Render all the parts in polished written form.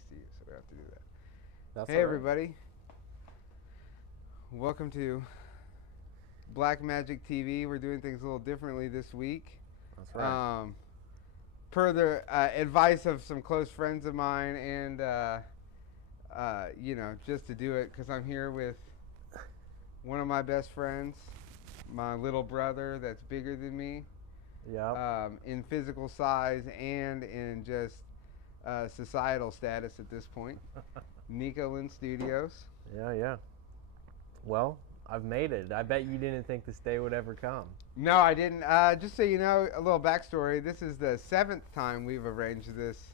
next to you, so we have to do that. That's Hey, all right. everybody. Welcome to Black Magic TV. We're doing things a little differently this week. That's right. Um, per the advice of some close friends of mine, and just to do it because I'm here with one of my best friends, my little brother that's bigger than me, Yep. in physical size and in just societal status at this point. NEKO LYNN Studios. Yeah, yeah. Well, I've made it. I bet you didn't think this day would ever come. No, I didn't. Just so you know, a little backstory. This is the seventh time we've arranged this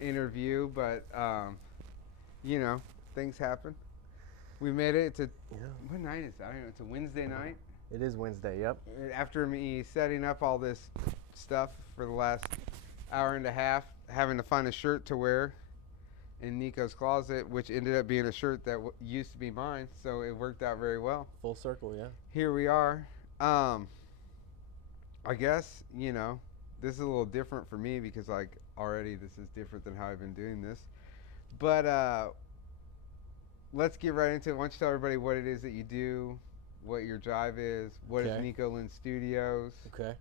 interview, but things happen. We made it. It's a Yeah. what night is that? I don't know. It's a Wednesday night. It is Wednesday. Yep. After me setting up all this stuff for the last hour and a half, having to find a shirt to wear in Nico's closet, which ended up being a shirt that used to be mine, so it worked out very well. Full circle. Yeah. Here we are. I guess this is a little different for me because like already this is different than how I've been doing this. But let's get right into it. Why don't you tell everybody what it is that you do, what your drive is, what is Okay. NEKO LYNN Studios? Okay.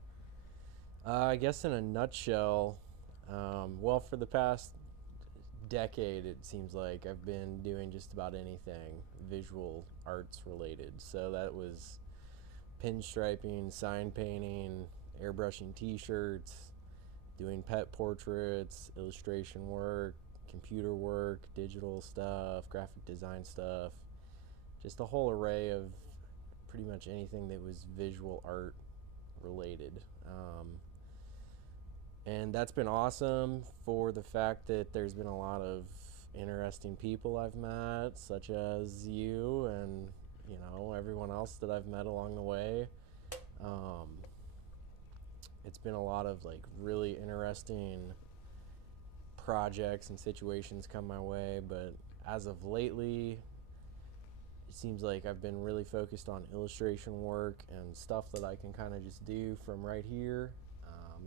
I guess in a nutshell, well, for the past decade, it seems like I've been doing just about anything visual arts related. So that was pinstriping, sign painting, airbrushing T-shirts, doing pet portraits, illustration work, computer work, digital stuff, graphic design stuff, just a whole array of pretty much anything that was visual art related. And that's been awesome for the fact that there's been a lot of interesting people I've met, such as you and everyone else that I've met along the way. Um, it's been a lot of like really interesting projects and situations come my way, but as of lately, it seems like I've been really focused on illustration work and stuff that I can kind of just do from right here,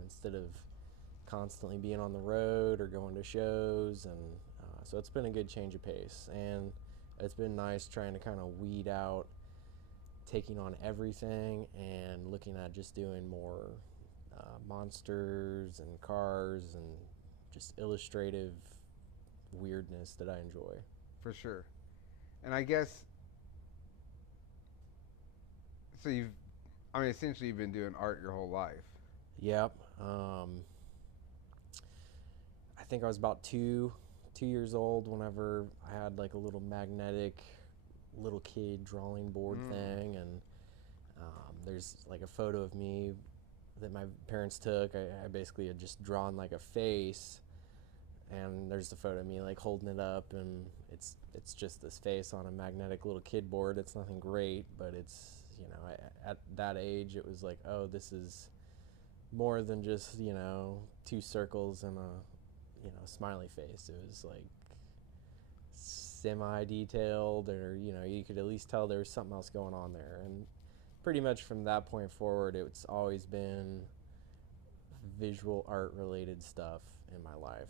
instead of constantly being on the road or going to shows. And so it's been a good change of pace, and it's been nice trying to kind of weed out taking on everything and looking at just doing more monsters and cars and just illustrative weirdness that I enjoy. For sure. And I guess so. Essentially, you've been doing art your whole life. Yep. I think I was about two years old whenever I had like a little magnetic little kid drawing board thing, and there's like a photo of me that my parents took. I basically had just drawn like a face, and there's the photo of me like holding it up, and it's just this face on a magnetic little kid board. It's nothing great, but it's at that age it was like, oh, this is more than just two circles and a smiley face. It was like semi-detailed, or you could at least tell there was something else going on there. And pretty much from that point forward, it's always been visual art related stuff in my life.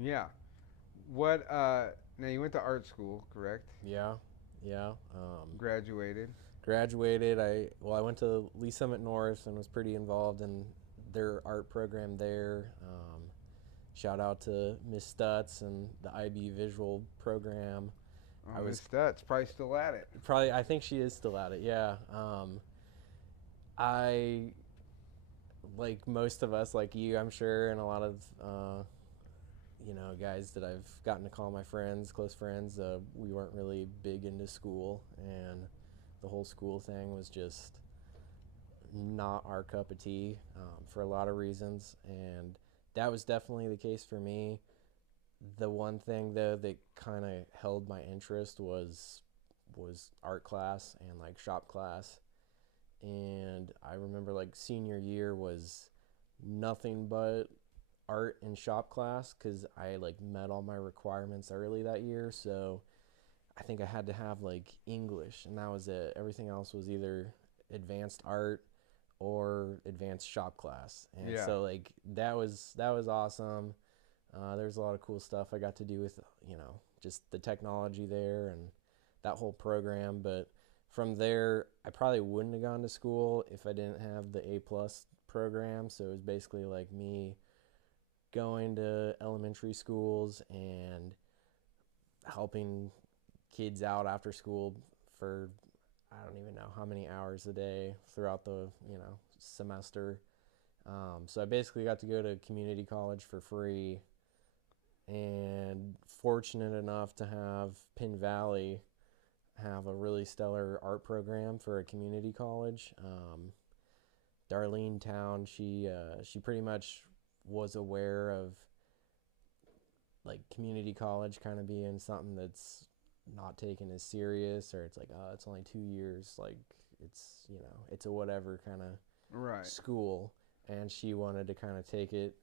Yeah. What? Now you went to art school, correct? Yeah, yeah. Graduated. Graduated. I went to Lee Summit North and was pretty involved in their art program there. Shout out to Miss Stutz and the IB Visual program. Oh, Miss Stutz, probably still at it. I think she is still at it. Yeah. I, like most of us, like you, I'm sure, and a lot of guys that I've gotten to call my friends, close friends, we weren't really big into school, and the whole school thing was just not our cup of tea, for a lot of reasons, and that was definitely the case for me. The one thing though that kind of held my interest was art class and like shop class. And I remember like senior year was nothing but art and shop class because I like met all my requirements early that year. So I think I had to have like English, and that was it. Everything else was either advanced art or advanced shop class. And Yeah. so like that was awesome. There's a lot of cool stuff I got to do with, just the technology there and that whole program. But from there, I probably wouldn't have gone to school if I didn't have the A+ program. So it was basically like me going to elementary schools and helping kids out after school for I don't even know how many hours a day throughout the semester. So I basically got to go to community college for free, and fortunate enough to have Penn Valley have a really stellar art program for a community college. Darlene Town, she pretty much was aware of like community college kind of being something that's not taken as serious, or it's like, oh, it's only 2 years, like it's a whatever kind of Right. school. And she wanted to kind of take it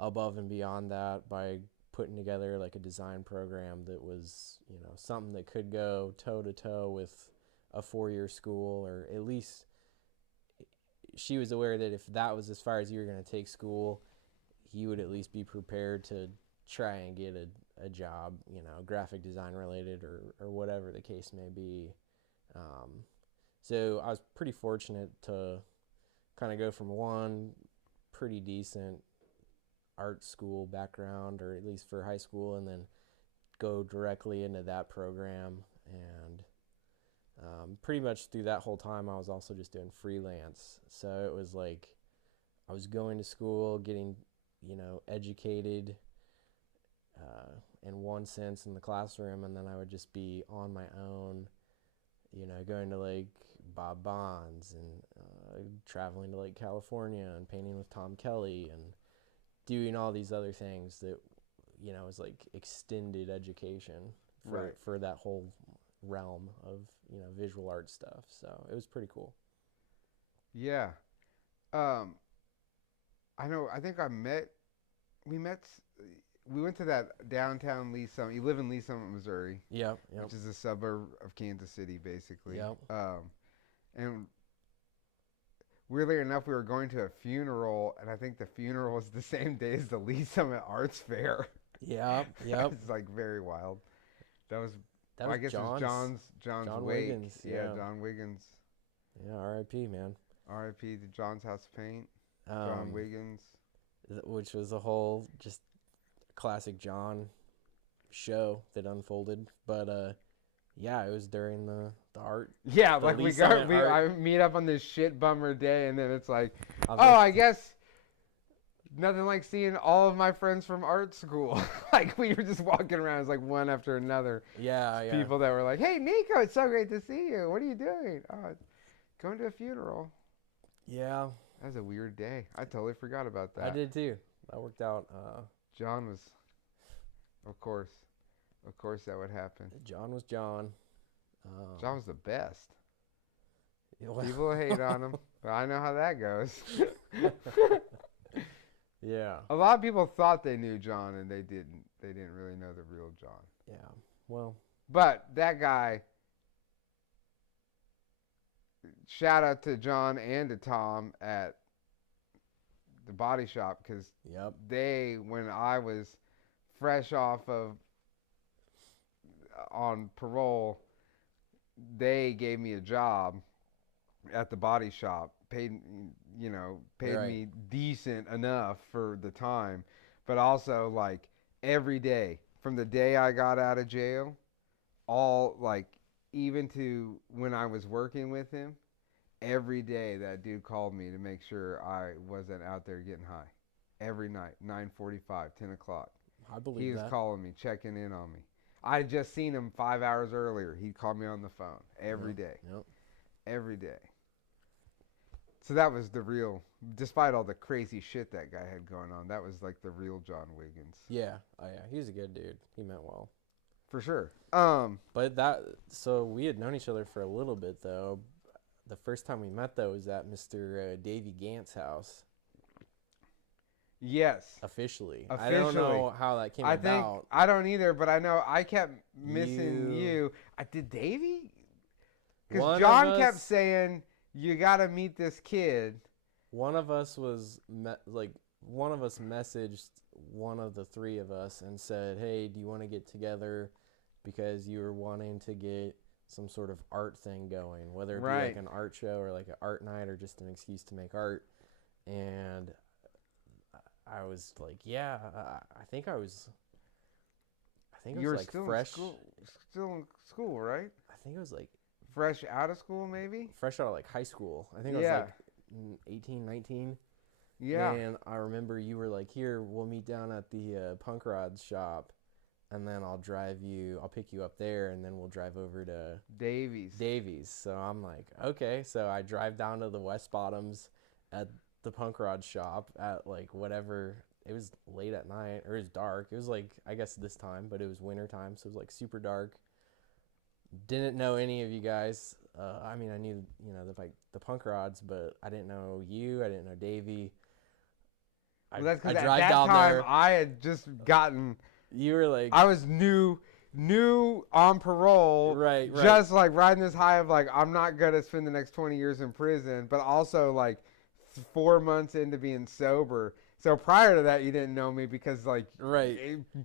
above and beyond that by putting together like a design program that was something that could go toe to toe with a 4-year school, or at least she was aware that if that was as far as you were going to take school, you would at least be prepared to try and get a job, graphic design related, or whatever the case may be. So I was pretty fortunate to kind of go from one pretty decent art school background, or at least for high school, and then go directly into that program. And pretty much through that whole time, I was also just doing freelance. So it was like I was going to school, getting, educated in one sense in the classroom, and then I would just be on my own, going to like Bob Bonds and traveling to like California and painting with Tom Kelly and doing all these other things that, was like extended education for that whole realm of, visual art stuff. So it was pretty cool. Yeah. I know. I think we went to that downtown Lee Summit. You live in Lee Summit, Missouri. Yep. Which is a suburb of Kansas City, basically. Yep. And weirdly enough, we were going to a funeral, and I think the funeral was the same day as the Lee Summit Arts Fair. Yep. It's like very wild. That was I guess it was John's wake. Wiggins. Yeah, John Wiggins. Yeah, R.I.P. man. R.I.P. to John's House of Paint. John Wiggins. Which was a whole just classic John show that unfolded. But yeah, it was during the art. Yeah, like I meet up on this shit bummer day, and then it's like, I guess nothing like seeing all of my friends from art school. Like we were just walking around, it's like one after another. Yeah. People that were like, "Hey, Nico, it's so great to see you. What are you doing?" "Oh, going to a funeral." Yeah. That was a weird day. I totally forgot about that. I did too. That worked out. John was, of course that would happen. John was John. John was the best. Well, People hate on him, but I know how that goes. Yeah. A lot of people thought they knew John, and they didn't. They didn't really know the real John. Yeah. Well. But that guy. Shout out to John and to Tom at the body shop, because when I was fresh off of on parole, they gave me a job at the body shop, paid me decent enough for the time, but also like every day from the day I got out of jail, all like even to when I was working with him, every day that dude called me to make sure I wasn't out there getting high. Every night, 9:45, 10 o'clock. I believe he was calling me, checking in on me. I had just seen him 5 hours earlier. He'd call me on the phone every day. Yep. Every day. So that was the real, despite all the crazy shit that guy had going on, that was like the real John Wiggins. Yeah. Oh yeah. He's a good dude. He meant well. For sure. So we had known each other for a little bit though. The first time we met though was at Mr. Davey Gantz's house. Yes. Officially. I don't know how that came about. I don't either, but I know I kept missing you. I did Davey? Because John kept saying, you got to meet this kid. One of us was one of us messaged one of the three of us and said, "Hey, do you want to get together because you were wanting to get some sort of art thing going, whether it be like an art show or like an art night or just an excuse to make art?" And I was like, "Yeah, I think I was." I think it You was were like still fresh. still in school, right? I think it was like Fresh out of school, maybe. fresh out of like high school. I think I was like 18, 19. Yeah. And I remember you were like, "Here, we'll meet down at the punk rods shop, and then I'll pick you up there, and then we'll drive over to Davies. So I'm like, okay. So I drive down to the West Bottoms at the punk rod shop at like whatever. It was late at night, or it was dark. It was like, I guess this time, but it was winter time, so it was like super dark. Didn't know any of you guys. I mean, I knew, the punk rods, but I didn't know you. I didn't know Davey. Well, that's I because at drive that down time there. I had just gotten. You were like, I was new on parole. Right. Just like riding this high of like I'm not gonna spend the next 20 years in prison, but also like 4 months into being sober. So prior to that, you didn't know me because like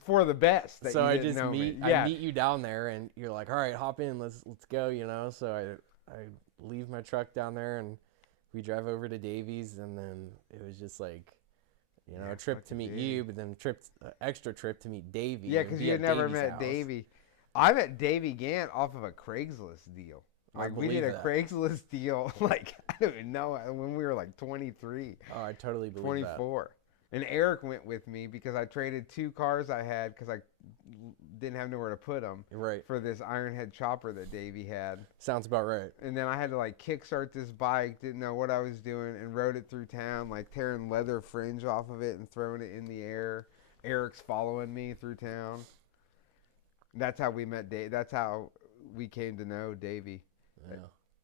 for the best. That so you I didn't just know meet me. Yeah. I meet you down there, and you're like, "All right, hop in, let's go," So I leave my truck down there, and we drive over to Davies, and then it was just like, a trip to meet you, but then extra trip to meet Davey. Yeah, because you had never met Davey. I met Davey Gant off of a Craigslist deal. Like we did a Craigslist deal. Like I don't even know when we were like 23. Oh, I totally believe 24. And Eric went with me because I traded 2 cars I had because I didn't have nowhere to put them. Right. For this Ironhead chopper that Davey had. Sounds about right. And then I had to like kickstart this bike, didn't know what I was doing, and rode it through town, like tearing leather fringe off of it and throwing it in the air. Eric's following me through town. That's how we met Dave. That's how we came to know Davey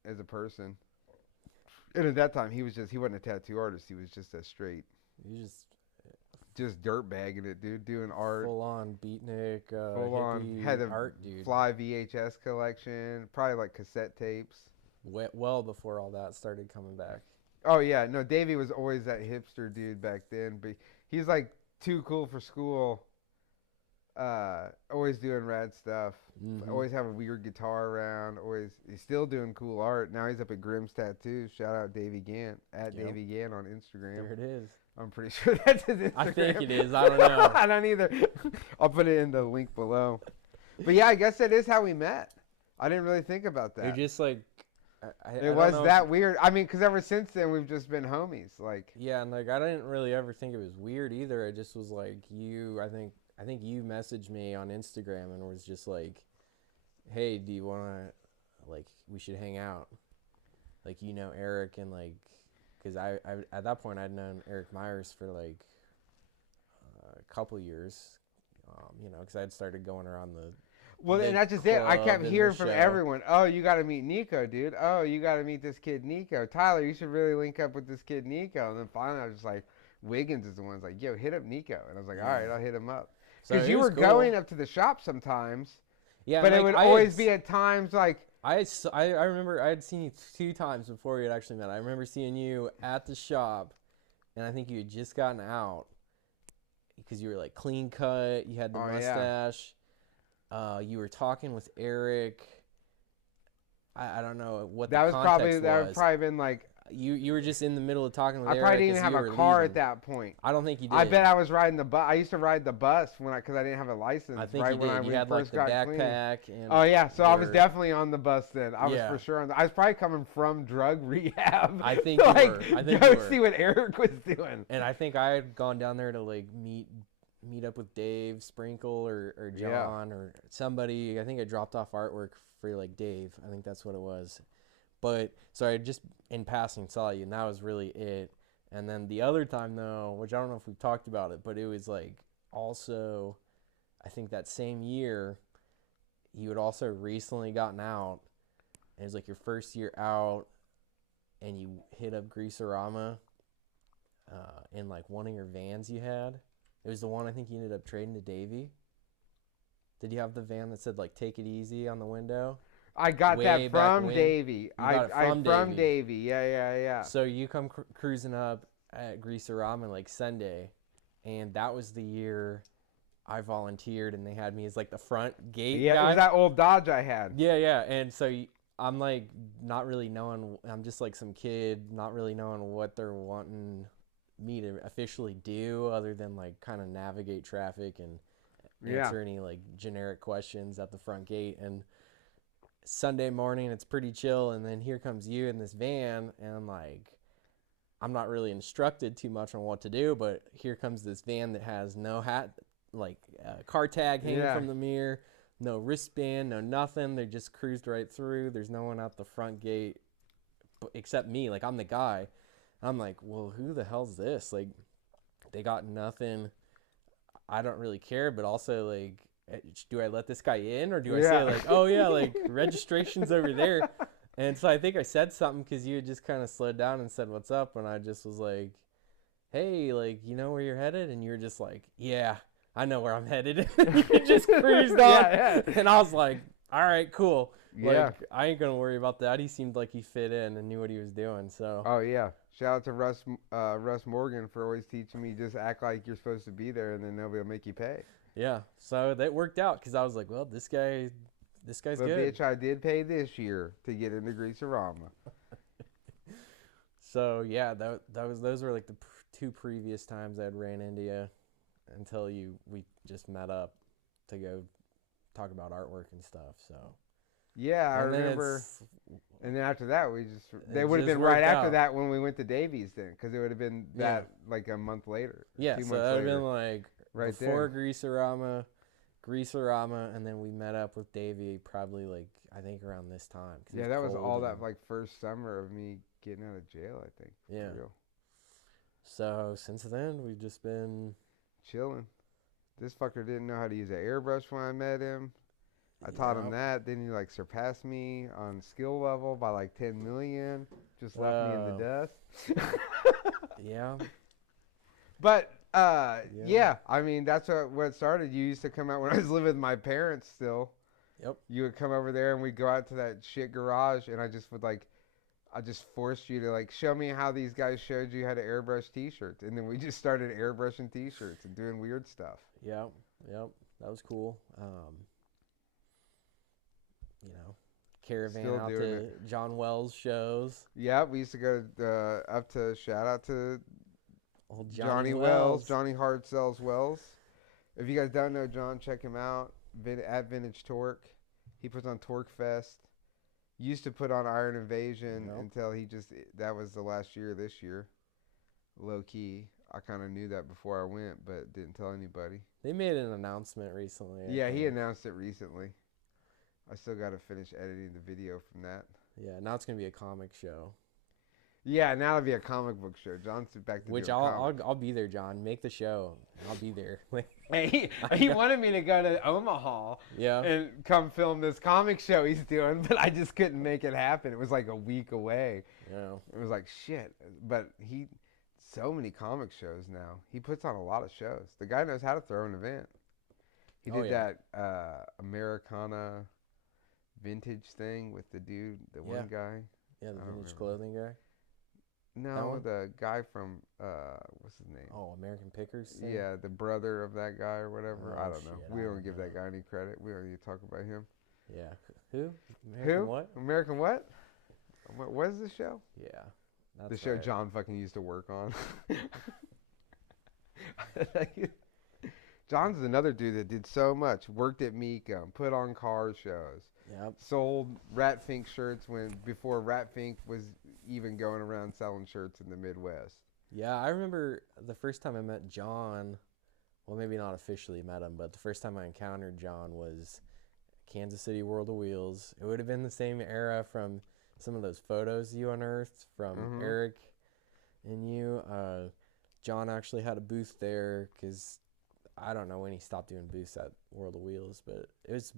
as a person. And at that time, he wasn't a tattoo artist. He was just a straight. Just dirtbagging it, dude. Doing art. Full on beatnik. Full on. Had a art, dude. Fly VHS collection. Probably like cassette tapes. Well before all that started coming back. Oh yeah, no. Davey was always that hipster dude back then, but he's like too cool for school. Always doing rad stuff. Mm-hmm. Always have a weird guitar around. He's still doing cool art. Now he's up at Grimm's Tattoos. Shout out Davey Gant at Davey Gant on Instagram. There it is. I'm pretty sure that's his Instagram. I think it is. I don't know. I don't either. I'll put it in the link below. But yeah, I guess that is how we met. I didn't really think about that. You're just like. It was that weird. I mean, because ever since then we've just been homies. Like. Yeah, and like I didn't really ever think it was weird either. I just was like you. I think you messaged me on Instagram and was just like, "Hey, do you want to, like, we should hang out?" Like, Eric, and like, because I at that point I'd known Eric Myers for like a couple years, because I'd started going around the. Well, and that's just it. I kept hearing from everyone, "Oh, you got to meet NEKO, dude. Oh, you got to meet this kid NEKO. Tyler, you should really link up with this kid NEKO." And then finally I was just like, Wiggins is the one who's like, "Yo, hit up NEKO." And I was like, "All right, I'll hit him up." Because you were going up to the shop sometimes. Yeah, but it would always be at times like. I remember I had seen you 2 times before we had actually met. I remember seeing you at the shop, and I think you had just gotten out because you were like clean cut. You had the mustache. Yeah. You were talking with Eric. I don't know what that would probably been like. You were just in the middle of talking with Eric. I probably didn't even have a car at that point. I don't think you did. I bet I was riding the bus. I used to ride the bus because I didn't have a license. I think right you did. You had like the backpack. And oh yeah, so I was definitely on the bus then. I was for sure on. I was probably coming from drug rehab. I think you were. I think you were. See what Eric was doing. And I think I had gone down there to like meet up with Dave Sprinkle or John or somebody. I think I dropped off artwork for like Dave. I think that's what it was. But so I just in passing saw you, and that was really it. And then the other time though, which I don't know if we've talked about it, but it was like also, I think that same year, you had also recently gotten out. And it was like your first year out, and you hit up Greaserama in like one of your vans you had. It was the one I think you ended up trading to Davey. Did you have the van that said like "Take it easy" on the window? I got that from Davey. From Davey. Yeah. So you come cruising up, at Greaserama like Sunday, and that was the year I volunteered, and they had me as like the front gate Yeah, guy. it was that old Dodge I had. Yeah, and so I'm like not really knowing. I'm just like some kid, not really knowing what they're wanting me to officially do, other than like kind of navigate traffic and answer any like generic questions at the front gate. And Sunday morning, it's pretty chill, and then here comes you in this van, and I'm like, I'm not really instructed too much on what to do, but here comes this van that has no hat, like car tag hanging from the mirror, no wristband, no nothing. They just cruised right through. There's no one at the front gate except me. Like, I'm the guy. I'm like, well, who the hell's this? Like, they got nothing. I don't really care, but also, like, do I let this guy in, or do I say, like, oh, yeah, like, registration's over there? And so I think I said something because you had just kind of slowed down and said, what's up? And I just was like, hey, like, you know where you're headed? And you were just like, yeah, I know where I'm headed. You just cruised on. And I was like, all right, cool. Like, I ain't going to worry about that. He seemed like he fit in and knew what he was doing. So. Oh, yeah. Shout out to Russ Morgan for always teaching me just act like you're supposed to be there, and then nobody will make you pay. Yeah. So that worked out because I was like, well, this guy's but good. Bitch, I did pay this year to get into Greaserama. So, yeah, those were like the two previous times I'd ran into you until we just met up to go talk about artwork and stuff. So. Yeah, I remember. And then after that, they would have been right after that when we went to Davies then, because it would have been that like a month later. Yeah, 2 so months that would have later. been like right before Greaserama, and then we met up with Davey probably like, I think around this time. Yeah, that was all that like first summer of me getting out of jail, I think. Yeah. So since then, we've just been chilling. This fucker didn't know how to use an airbrush when I met him. I taught him that. Then he like surpassed me on skill level by like 10 million. Just left me in the dust. Yeah. But yeah, I mean that's what it started. You used to come out when I was living with my parents still. Yep. You would come over there and we'd go out to that shit garage, and I just forced you to like show me how these guys showed you how to airbrush t-shirts, and then we just started airbrushing t-shirts and doing weird stuff. Yep. That was cool. You know, caravan out to John Wells shows. Yeah, we used to go up to shout out to old Johnny Wells. Johnny Hard Sells Wells. If you guys don't know John, check him out at Vintage Torque. He puts on Torque Fest. Used to put on Iron Invasion until that was the last year this year. Low key. I kind of knew that before I went, but didn't tell anybody. They made an announcement recently. Yeah, he announced it recently. I still got to finish editing the video from that. Yeah, now it's going to be a comic show. Yeah, now it'll be a comic book show. John's back to which I'll be there, John. Make the show. I'll be there. Hey, he wanted me to go to Omaha and come film this comic show he's doing, but I just couldn't make it happen. It was like a week away. Yeah. It was like shit. But so many comic shows now. He puts on a lot of shows. The guy knows how to throw an event. He did that Americana vintage thing with the dude, the one guy. Yeah, the vintage clothing guy. No, the guy from what's his name? Oh, American Pickers thing? Yeah, the brother of that guy or whatever. I don't know. We don't give that guy any credit. We don't need to talk about him. Yeah. Who? American what? American what? What is the show? Yeah. The show John fucking used to work on. John's another dude that did so much. Worked at Mecum, put on car shows. Yep. Sold Rat Fink shirts before Rat Fink was even going around selling shirts in the Midwest. Yeah, I remember the first time I met John. Well, maybe not officially met him, but the first time I encountered John was Kansas City World of Wheels. It would have been the same era from some of those photos you unearthed from Eric and you. John actually had a booth there because I don't know when he stopped doing booths at World of Wheels, but it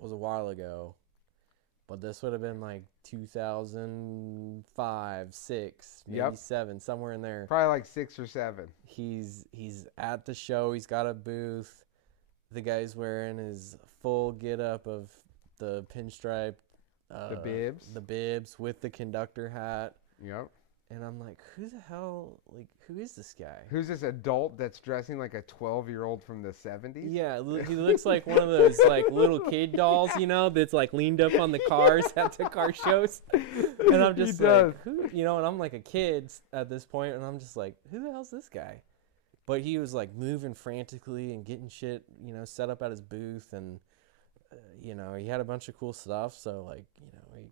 was a while ago. But this would have been like 2005, 6, maybe 7, somewhere in there. Probably like 6 or 7. He's at the show. He's got a booth. The guy's wearing his full get-up of the pinstripe. The bibs. The bibs with the conductor hat. Yep. And I'm like, who the hell, like, who is this guy? Who's this adult that's dressing like a 12-year-old from the 70s? Yeah, he looks like one of those, like, little kid dolls, you know, that's, like, leaned up on the cars at the car shows. And I'm just like, who, you know, and I'm like a kid at this point, and I'm just like, who the hell's this guy? But he was, like, moving frantically and getting shit, you know, set up at his booth, and, you know, he had a bunch of cool stuff, so, like, you know, he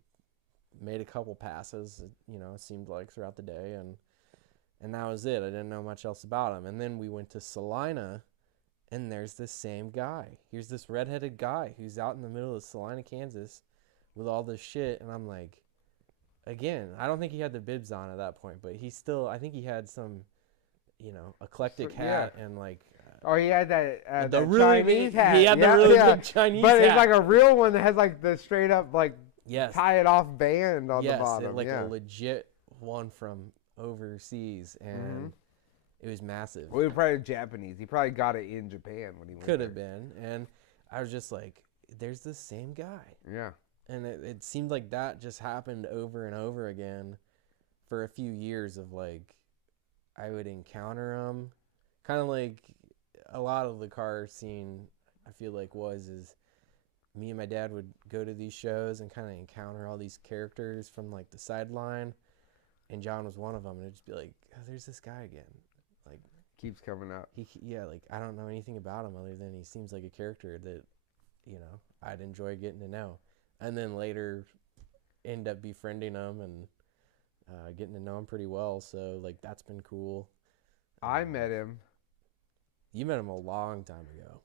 made a couple passes, you know, it seemed like throughout the day, and that was it. I didn't know much else about him. And then we went to Salina, and there's this same guy. Here's this redheaded guy who's out in the middle of Salina, Kansas with all this shit, and I'm like, again, I don't think he had the bibs on at that point, but he still, I think he had some, you know, eclectic hat and, like, oh, he had that the that really Chinese big, hat. he had the really big Chinese but hat. it's like a real one that has like the straight up like Yes. tie it off band on the bottom. Like a legit one from overseas, and it was massive. Well, he was probably Japanese. He probably got it in Japan when he went Could there. have been. And I was just like, there's the same guy. Yeah. And it seemed like that just happened over and over again for a few years of, like, I would encounter him. Kind of like a lot of the car scene, I feel like, is me and my dad would go to these shows and kind of encounter all these characters from, like, the sideline. And John was one of them. And it'd just be like, oh, there's this guy again. Like, keeps coming up. Like, I don't know anything about him other than he seems like a character that, you know, I'd enjoy getting to know. And then later end up befriending him and getting to know him pretty well. So, like, that's been cool. I met him. You met him a long time ago.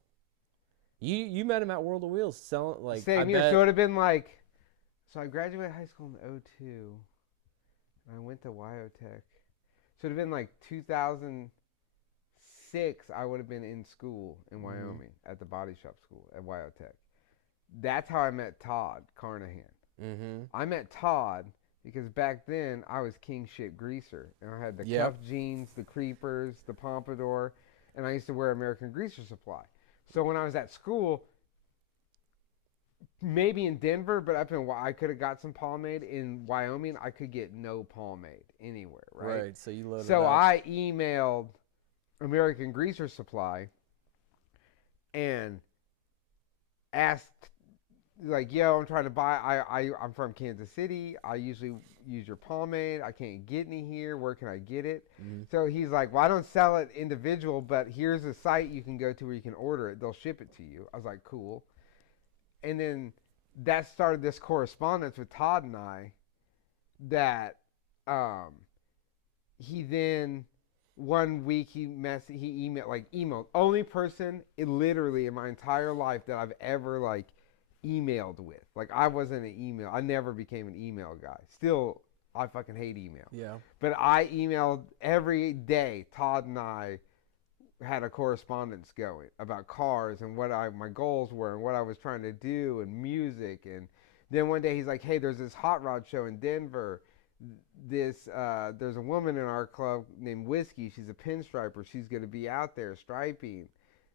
You met him at World of Wheels selling, like, Same year. So it would have been like, so I graduated high school in 2002. And I went to Wyotech. So it would have been like 2006. I would have been in school in Wyoming at the body shop school at Wyotech. That's how I met Todd Carnahan. I met Todd because back then I was king shit greaser. And I had the cuff jeans, the creepers, the pompadour. And I used to wear American Greaser Supply. So when I was at school, maybe in Denver, but up in I could have got some pomade. In Wyoming, I could get no pomade anywhere, right? Right, so you loaded So up. I emailed American Greaser Supply and asked, like, yo, I'm trying to buy, I'm from Kansas City. I usually use your pomade. I can't get any here. Where can I get it? So he's like, well, I don't sell it individual, but here's a site you can go to where you can order it. They'll ship it to you. I was like, cool. And then that started this correspondence with Todd and I that he then one week he emailed only person literally in my entire life that I've ever like emailed with. Like, I wasn't an email. I never became an email guy. Still, I fucking hate email. Yeah. But I emailed every day. Todd and I had a correspondence going about cars and what my goals were and what I was trying to do and music. And then one day he's like, hey, there's this hot rod show in Denver. There's a woman in our club named Whiskey. She's a pinstriper. She's going to be out there striping.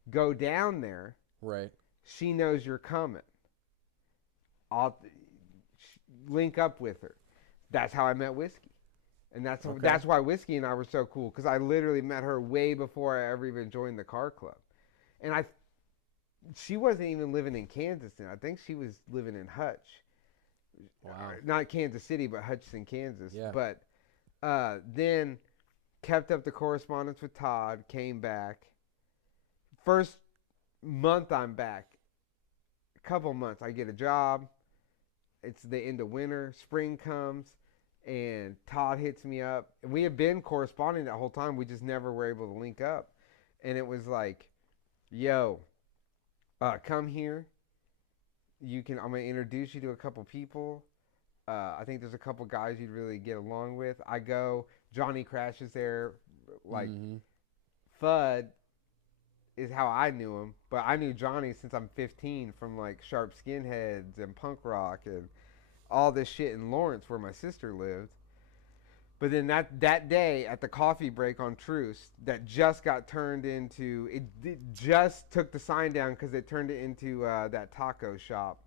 Go down there. Right. She knows you're coming. I'll link up with her. That's how I met Whiskey. And that's why Whiskey and I were so cool, because I literally met her way before I ever even joined the car club. And she wasn't even living in Kansas then. I think she was living in Hutch. Wow. Not Kansas City, but Hutchinson, Kansas. Yeah. But then kept up the correspondence with Todd, came back. First month I'm back. A couple months, I get a job. It's the end of winter. Spring comes. And Todd hits me up. And we had been corresponding that whole time. We just never were able to link up. And it was like, yo, come here. I'm going to introduce you to a couple people. I think there's a couple guys you'd really get along with. I go. Johnny Crash is there. Like, Fudd is how I knew him. But I knew Johnny since I'm 15 from, like, Sharp Skinheads and punk rock and all this shit in Lawrence where my sister lived. But then that day at the coffee break on Truce, that just got turned into, it just took the sign down because it turned it into that taco shop.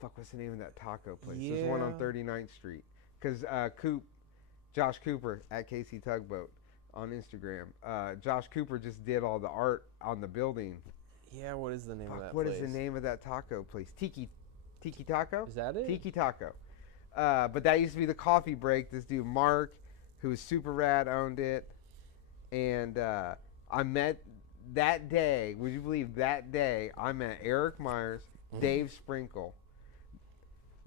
Fuck, what's the name of that taco place? There's one on 39th Street. Because Coop Josh Cooper at KC Tugboat on Instagram. Josh Cooper just did all the art on the building. Yeah, what is the name of that What place? is the name of that taco place? Tiki Taco? Is that it? Tiki Taco. But that used to be the coffee break. This dude Mark, who was super rad, owned it. And I met that day, would you believe that day, I met Eric Myers, Dave Sprinkle.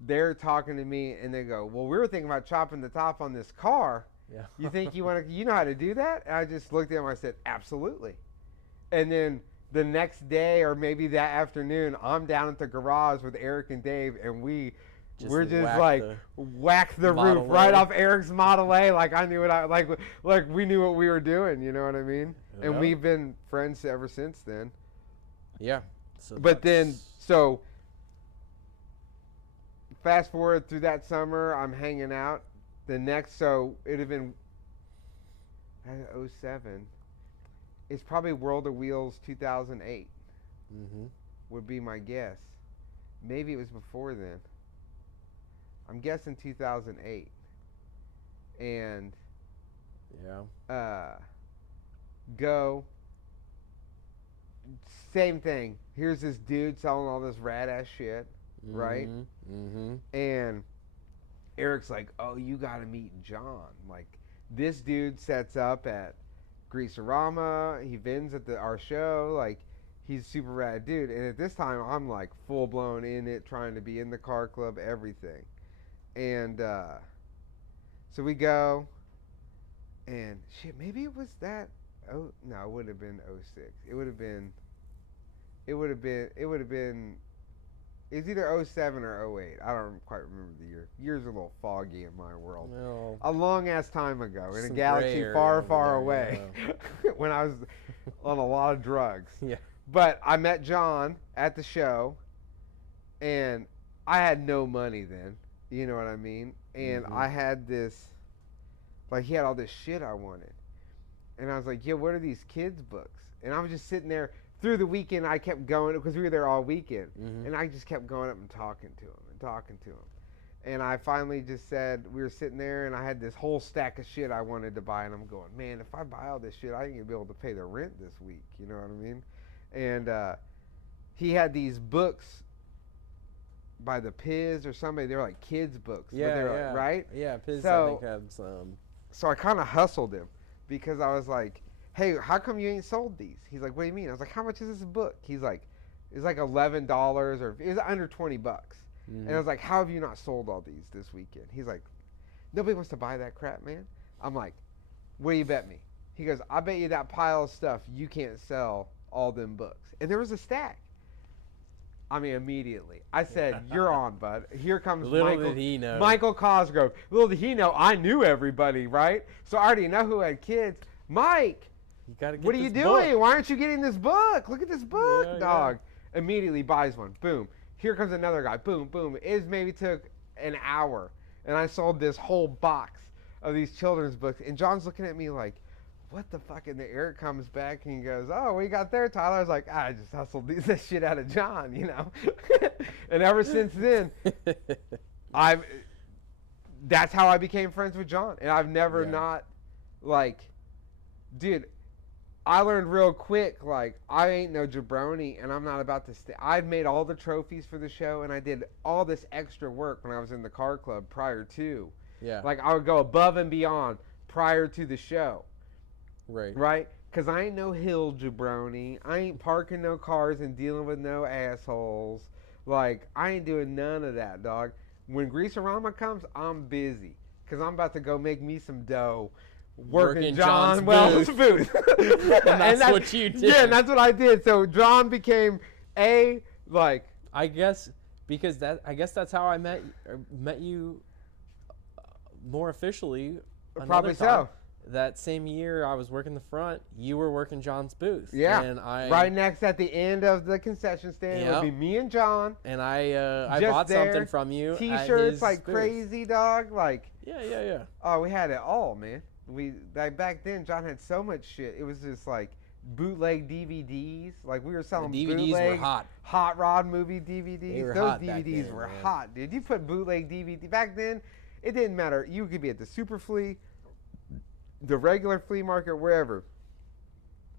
They're talking to me and they go, well, we were thinking about chopping the top on this car. Yeah. You think you know how to do that? And I just looked at him and I said, absolutely. And then the next day or maybe that afternoon, I'm down at the garage with Eric and Dave and we're just like whack the roof right off Eric's Model A. Like I knew what like we knew what we were doing. You know what I mean? Yeah. And we've been friends ever since then. Yeah. So fast forward through that summer, I'm hanging out. It'd have been 07. It's probably World of Wheels 2008. Would be my guess. Maybe it was before then. I'm guessing 2008. And go. Same thing. Here's this dude selling all this rad ass shit, right? And Eric's like, "Oh, you gotta meet John. Like, this dude sets up at Greaserama. He vends at our show. Like, he's super rad dude." And at this time, I'm like full blown in it, trying to be in the car club, everything. And so we go, and shit, maybe it was that. Oh no, it would have been 06. It would have been. It was either 07 or 08. I don't quite remember the year. Years are a little foggy in my world. No. A long ass time ago, in a galaxy far, far away, when I was on a lot of drugs. Yeah. But I met John at the show, and I had no money then. You know what I mean? And I had this, like, he had all this shit I wanted. And I was like, yeah, what are these kids' books? And I was just sitting there. Through the weekend, I kept going, because we were there all weekend. And I just kept going up and talking to him. And I finally just said, we were sitting there, and I had this whole stack of shit I wanted to buy. And I'm going, man, if I buy all this shit, I ain't going to be able to pay the rent this week. You know what I mean? And he had these books by the Piz or somebody. They were like kids' books. Yeah, right? Yeah, Piz, so, I think, had some. So I kind of hustled him, because I was like, hey, how come you ain't sold these? He's like, what do you mean? I was like, how much is this book? He's like, it's like $11 or it was under $20. And I was like, how have you not sold all these this weekend? He's like, nobody wants to buy that crap, man. I'm like, what do you bet me? He goes, I bet you that pile of stuff you can't sell all them books. And there was a stack. I mean, immediately. I said, you're on, bud. Here comes Did he know. Michael Cosgrove. Little did he know I knew everybody, right? So I already know who had kids. Mike. You gotta get what are you doing? Book. Why aren't you getting this book? Look at this book, dog. Yeah. Immediately buys one. Boom. Here comes another guy. Boom, boom. It maybe took an hour. And I sold this whole box of these children's books. And John's looking at me like, what the fuck? And then Eric comes back and he goes, oh, what you got there, Tyler? I was like, I just hustled this shit out of John, you know. And ever since then, that's how I became friends with John. And I've never not, like, dude, I learned real quick, like, I ain't no jabroni, and I'm not about to I'd made all the trophies for the show, and I did all this extra work when I was in the car club prior to. Yeah. Like, I would go above and beyond prior to the show. Right. Right? Because I ain't no hill jabroni. I ain't parking no cars and dealing with no assholes. Like, I ain't doing none of that, dog. When Greaserama comes, I'm busy. Because I'm about to go make me some dough. Working John Wells' booth. And that's what you did. Yeah, and that's what I did. So John became I guess that's how I met you more officially. Probably so. That same year I was working the front, you were working John's booth. Yeah. And right next at the end of the concession stand, it would be me and John. And I bought something from you. T-shirts like booth. Crazy, dog. Like. Yeah. Oh, we had it all, man. Back then, John had so much shit. It was just like bootleg DVDs. Like, we were selling the DVDs bootleg were hot. Hot rod movie DVDs. Those DVDs were man. hot, dude. You put bootleg DVD back then, it didn't matter. You could be at the Super Flea the regular flea market, wherever,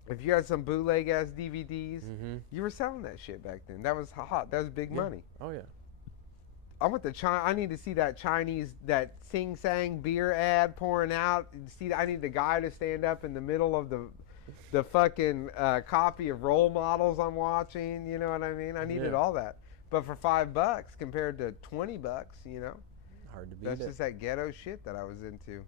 if you had some bootleg ass DVDs, you were selling that shit back then. That was hot. That was big money. Oh yeah. I want I need to see that that Sing Sang beer ad pouring out. I need the guy to stand up in the middle of the fucking copy of role models I'm watching. You know what I mean? I needed all that. But for $5 compared to $20, you know, hard to beat that's it. just that ghetto shit that I was into.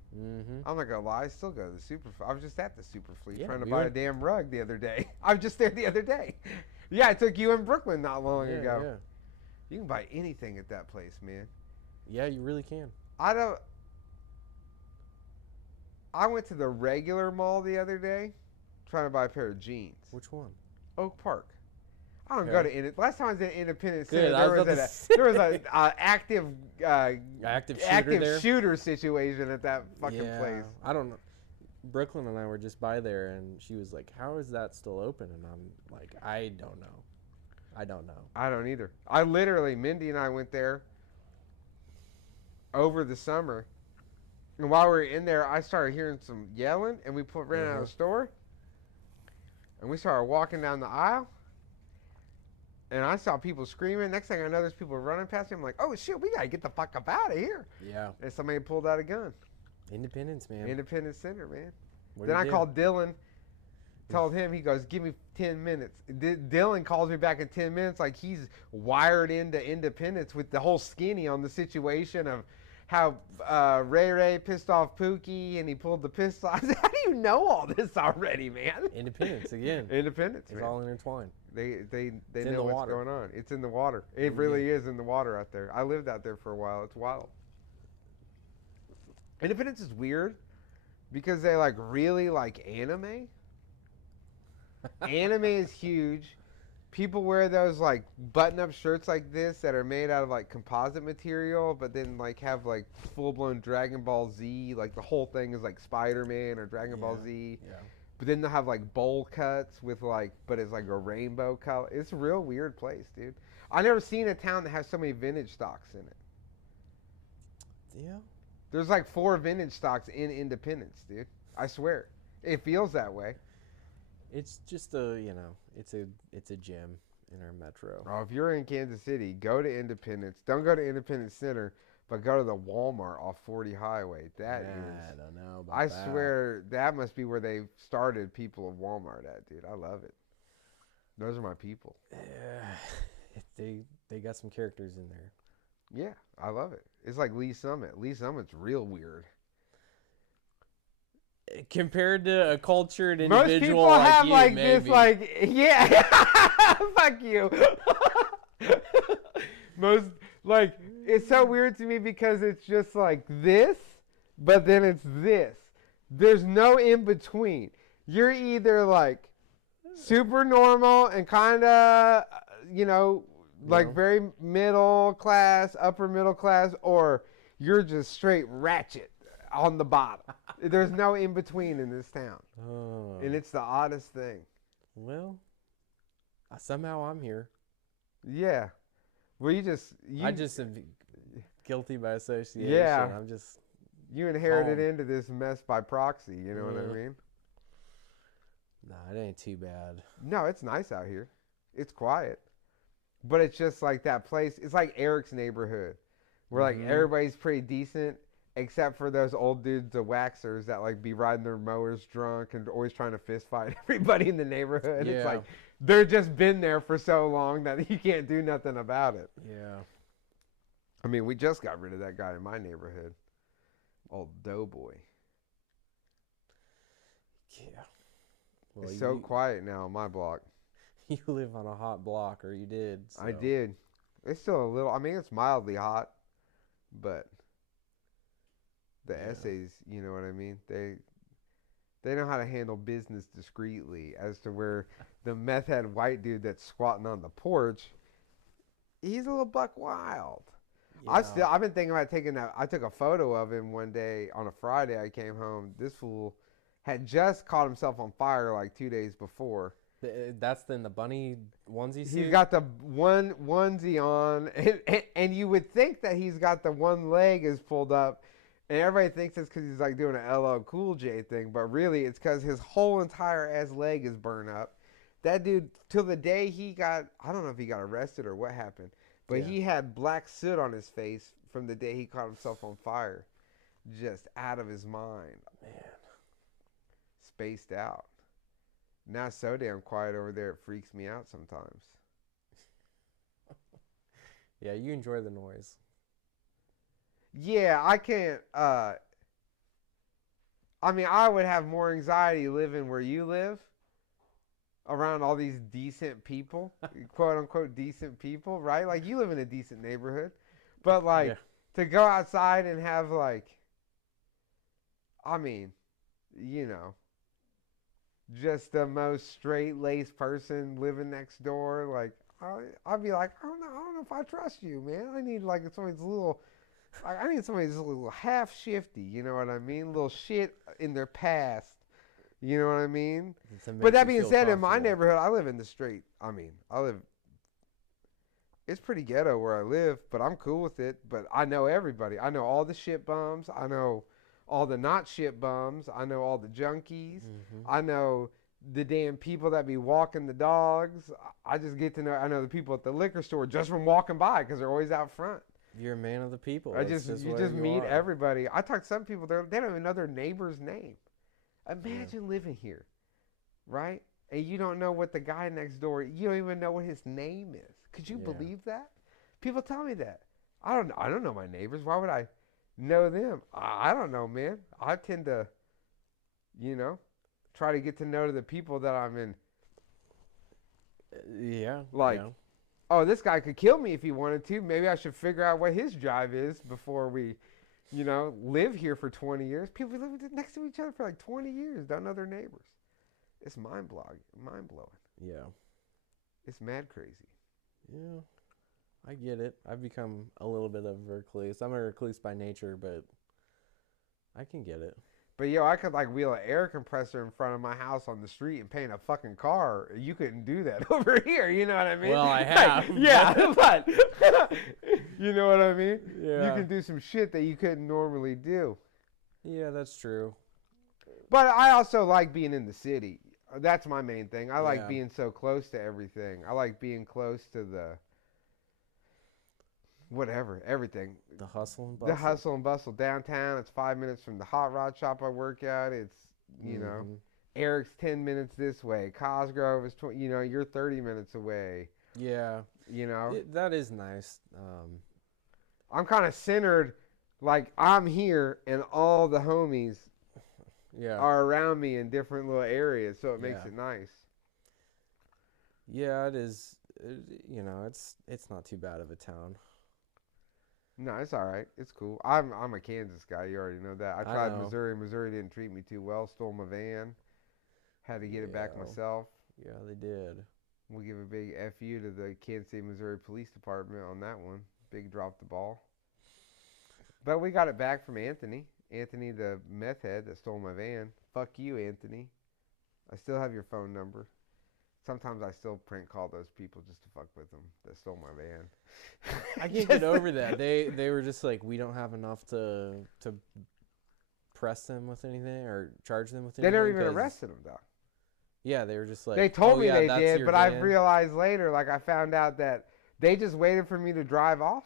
I'm not gonna lie, I still go to the Super. I was just at the Super Fleet trying to buy a damn rug the other day. I was just there the other day. Yeah, I took you in Brooklyn not long ago. Yeah. You can buy anything at that place, man. Yeah, you really can. I went to the regular mall the other day trying to buy a pair of jeans. Which one? Oak Park. I don't go to last time I was in Independence Center, Good, there was a active active shooter situation at that fucking place. I don't know. Brooklyn and I were just by there, and she was like, "How is that still open?" And I'm like, "I don't know. I don't know." I don't either. Mindy and I went there over the summer, and while we were in there, I started hearing some yelling, and we ran out of the store, and we started walking down the aisle. And I saw people screaming. Next thing I know, there's people running past me. I'm like, oh, shit, we got to get the fuck up out of here. Yeah. And somebody pulled out a gun. Independence, man. Independence Center, man. What then I called Dylan, told him, he goes, give me 10 minutes. Dylan calls me back in 10 minutes like he's wired into Independence with the whole skinny on the situation of how Ray pissed off Pookie and he pulled the pistol. I said, how do you know all this already, man? Independence, again. Independence, It's all intertwined. They know what's going on. It's in the water. It really is in the water out there. I lived out there for a while. It's wild. Independence is weird because they really like anime. Anime is huge. People wear those button-up shirts like this that are made out of composite material, but then have full-blown Dragon Ball Z. The whole thing is Spider-Man or Dragon Ball Z. Yeah. But then they'll have bowl cuts with but it's a rainbow color. It's a real weird place, dude. I've never seen a town that has so many vintage stocks in it. Yeah. There's 4 vintage stocks in Independence, dude. I swear. It feels that way. It's just it's a gym in our metro. Oh, if you're in Kansas City, go to Independence. Don't go to Independence Center, but go to the Walmart off 40 Highway. I don't know about I swear that must be where they started people of Walmart at, dude. I love it. Those are my people. They got some characters in there. Yeah, I love it. It's like Lee Summit. Lee Summit's real weird. Compared to a cultured Most individual people have you, maybe. this yeah. Fuck you. Most it's so weird to me because it's just this, but then it's this. There's no in between. You're either super normal and kind of very middle class, upper middle class, or you're just straight ratchet on the bottom. There's no in between in this town. Oh. And it's the oddest thing. Well, somehow I'm here. Yeah. Well, I just am guilty by association. Yeah. I'm just. You inherited into this mess by proxy. You know what I mean? Nah, it ain't too bad. No, it's nice out here. It's quiet. But it's just that place. It's like Eric's neighborhood, where everybody's pretty decent, except for those old dudes, the waxers that be riding their mowers drunk and always trying to fist fight everybody in the neighborhood. Yeah. It's they're just been there for so long that you can't do nothing about it. Yeah. I mean, we just got rid of that guy in my neighborhood. Old Doughboy. Yeah. Well, It's so quiet now on my block. You live on a hot block, or you did. So. I did. It's still a little, it's mildly hot, but the essays, you know what I mean? They know how to handle business discreetly, as to where the meth head white dude that's squatting on the porch, he's a little buck wild. Yeah. I've been thinking about taking that. I took a photo of him one day on a Friday. I came home. This fool had just caught himself on fire 2 days before. That's in the bunny onesie suit? He's got the one onesie on, and you would think that he's got the one leg is pulled up, And everybody thinks it's because he's like doing an LL Cool J thing, but really it's because his whole entire ass leg is burned up. That dude, till the day he got, I don't know if he got arrested or what happened, but Yeah. he had black soot on his face from the day he caught himself on fire. Just out of his mind. Man. Spaced out. Now it's so damn quiet over there, it freaks me out sometimes. Yeah, you enjoy the noise. Yeah, I can't, I mean, I would have more anxiety living where you live, around all these decent people, quote unquote decent people, right? Like, you live in a decent neighborhood. But, like, Yeah. to go outside and have, like, I mean, you know, just the most straight-laced person living next door, like, I'd be like, I don't know if I trust you, man. I need, like, somebody's a little... I need somebody that's a little half shifty, you know what I mean? A little shit in their past, you know what I mean? But that being said, in my neighborhood, I live in the street. I mean, it's pretty ghetto where I live, but I'm cool with it. But I know everybody. I know all the shit bums. I know all the not shit bums. I know all the junkies. I know the damn people that be walking the dogs. I just get to know, I know the people at the liquor store just from walking by because they're always out front. You're a man of the people. You just meet everybody. I talk to some people, they don't even know their neighbor's name. Imagine living here, right? And you don't know what the guy next door, you don't even know what his name is. Could you believe that? People tell me that. I don't know my neighbors. Why would I know them? I don't know, man. I tend to, you know, try to get to know the people that I'm in. Yeah. Like, yeah. Oh, this guy could kill me if he wanted to. Maybe I should figure out what his drive is before we, you know, live here for 20 years. People live next to each other for like 20 years, don't know their neighbors. It's mind-blowing. Yeah. It's mad crazy. Yeah. I get it. I've become a little bit of a recluse. I'm a recluse by nature, but I can get it. But yo, I could like wheel an air compressor in front of my house on the street and paint a fucking car. You couldn't do that over here. You know what I mean? Well, I have. Like, yeah, but you know what I mean? Yeah. You can do some shit that you couldn't normally do. Yeah, that's true. But I also like being in the city. That's my main thing. I like being so close to everything. I like being close to the whatever, everything. The hustle and bustle. The hustle and bustle downtown. It's 5 minutes from the hot rod shop I work at. It's, you know, Eric's 10 minutes this way. Cosgrove is 20, you know, you're 30 minutes away. Yeah. You know? That is nice. I'm kind of centered, like I'm here and all the homies are around me in different little areas, so it makes it nice. Yeah, it is. You know, it's not too bad of a town. No, it's all right. It's cool. I'm a Kansas guy. You already know that. I tried Missouri. Missouri didn't treat me too well. Stole my van. Had to get it back myself. Yeah, they did. We'll give a big FU to the Kansas City, Missouri Police Department on that one. Big drop the ball. But we got it back from Anthony. Anthony, the meth head that stole my van. Fuck you, Anthony. I still have your phone number. Sometimes I still prank call those people just to fuck with them that stole my van. I can't get over that. They were just like, we don't have enough to press them with anything or charge them with anything. They never even arrested them, though. Yeah, they were just like, they told me they did, but I realized later, like I found out that they just waited for me to drive off.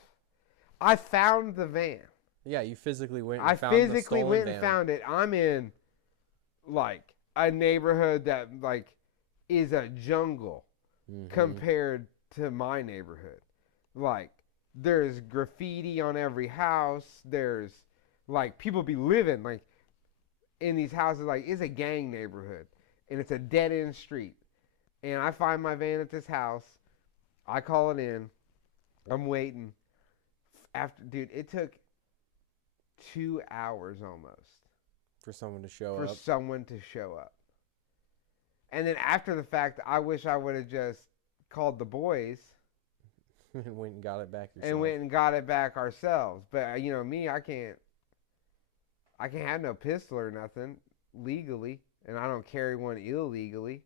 I found the van. Yeah, you physically went and found the van. I physically went and found it. I'm in, like, a neighborhood that, like, is a jungle compared to my neighborhood. Like, there's graffiti on every house. There's, like, people be living, like, in these houses. Like, it's a gang neighborhood. And it's a dead-end street. And I find my van at this house. I call it in. I'm waiting. Dude, it took 2 hours almost. For someone to show up. And then after the fact, I wish I would have just called the boys. And went and got it back yourself. And went and got it back ourselves. But, you know, me, I can't have no pistol or nothing legally. And I don't carry one illegally.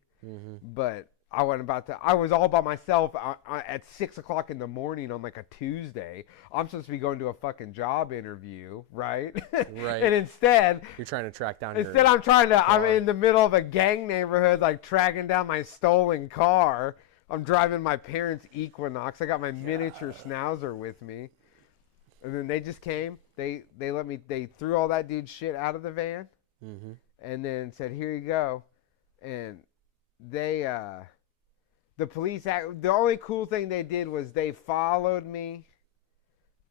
But I wasn't about to. I was all by myself at 6 o'clock in the morning on like a Tuesday. I'm supposed to be going to a fucking job interview, right? Right. And instead, You're trying to track down instead your I'm trying to. I'm car. in the middle of a gang neighborhood, like tracking down my stolen car. I'm driving my parents' Equinox. I got my miniature Schnauzer with me, and then they just came. They let me. They threw all that dude's shit out of the van, Mm-hmm. and then said, "Here you go," and they the police the only cool thing they did was they followed me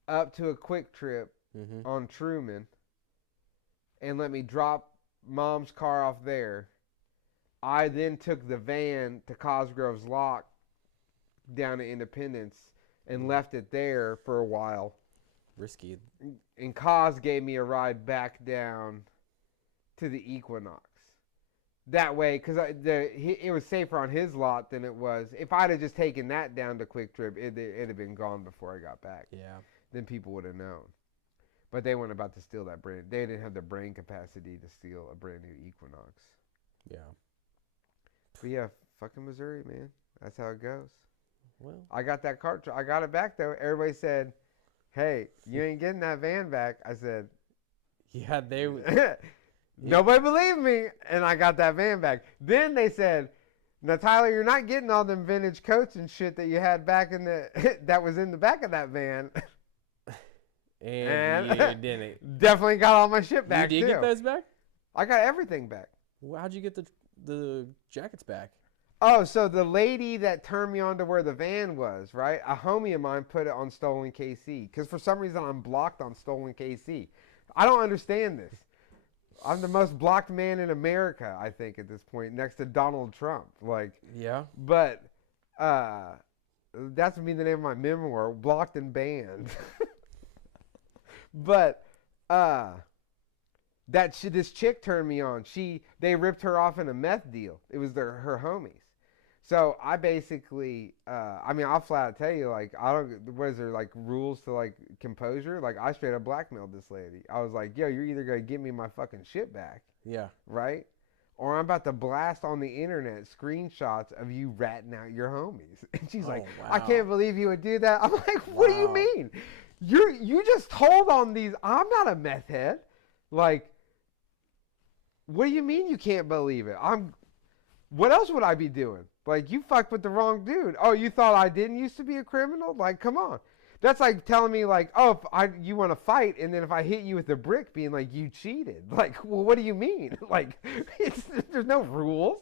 up to a Quick Trip Mm-hmm. on Truman and let me drop mom's car off there. I then took the van to Cosgrove's Lock down to Independence and left it there for a while. Risky. And Cos gave me a ride back down to the Equinox. That way, because it was safer on his lot than it was. If I'd have just taken that down to Quick Trip, it'd have been gone before I got back. Yeah. Then people would have known. But they weren't about to steal that brand. They didn't have the brain capacity to steal a brand new Equinox. Yeah. But yeah, fucking Missouri, man. That's how it goes. Well. I got that car. I got it back though. Everybody said, "Hey, you ain't getting that van back." I said, Yeah, they. Nobody believed me, and I got that van back. Then they said, "Now Tyler, you're not getting all them vintage coats and shit that you had back in the that was in the back of that van." And you didn't. Definitely got all my shit back You did too. get those back? I got everything back. Well, how'd you get the jackets back? Oh, so the lady that turned me on to where the van was, right? A homie of mine put it on Stolen KC because for some reason I'm blocked on Stolen KC. I don't understand this. I'm the most blocked man in America, I think, at this point, next to Donald Trump. Like, Yeah. but that's gonna be the name of my memoir, Blocked and Banned. But this chick turned me on. They ripped her off in a meth deal. It was her homies. So I basically, I'll flat out tell you, like, what is there, like, rules to, like, composure? Like, I straight up blackmailed this lady. I was like, yo, you're either going to give me my fucking shit back, Yeah. right? Or I'm about to blast on the internet screenshots of you ratting out your homies. And she's like, wow. I can't believe you would do that. I'm like, what do you Wow. mean? You just told on these. I'm not a meth head. Like, what do you mean you can't believe it? What else would I be doing? Like, you fucked with the wrong dude. Oh, you thought I didn't used to be a criminal? Like, come on. That's like telling me, like, oh, you want to fight, and then if I hit you with a brick, being like, you cheated. Like, well, what do you mean? Like, there's no rules.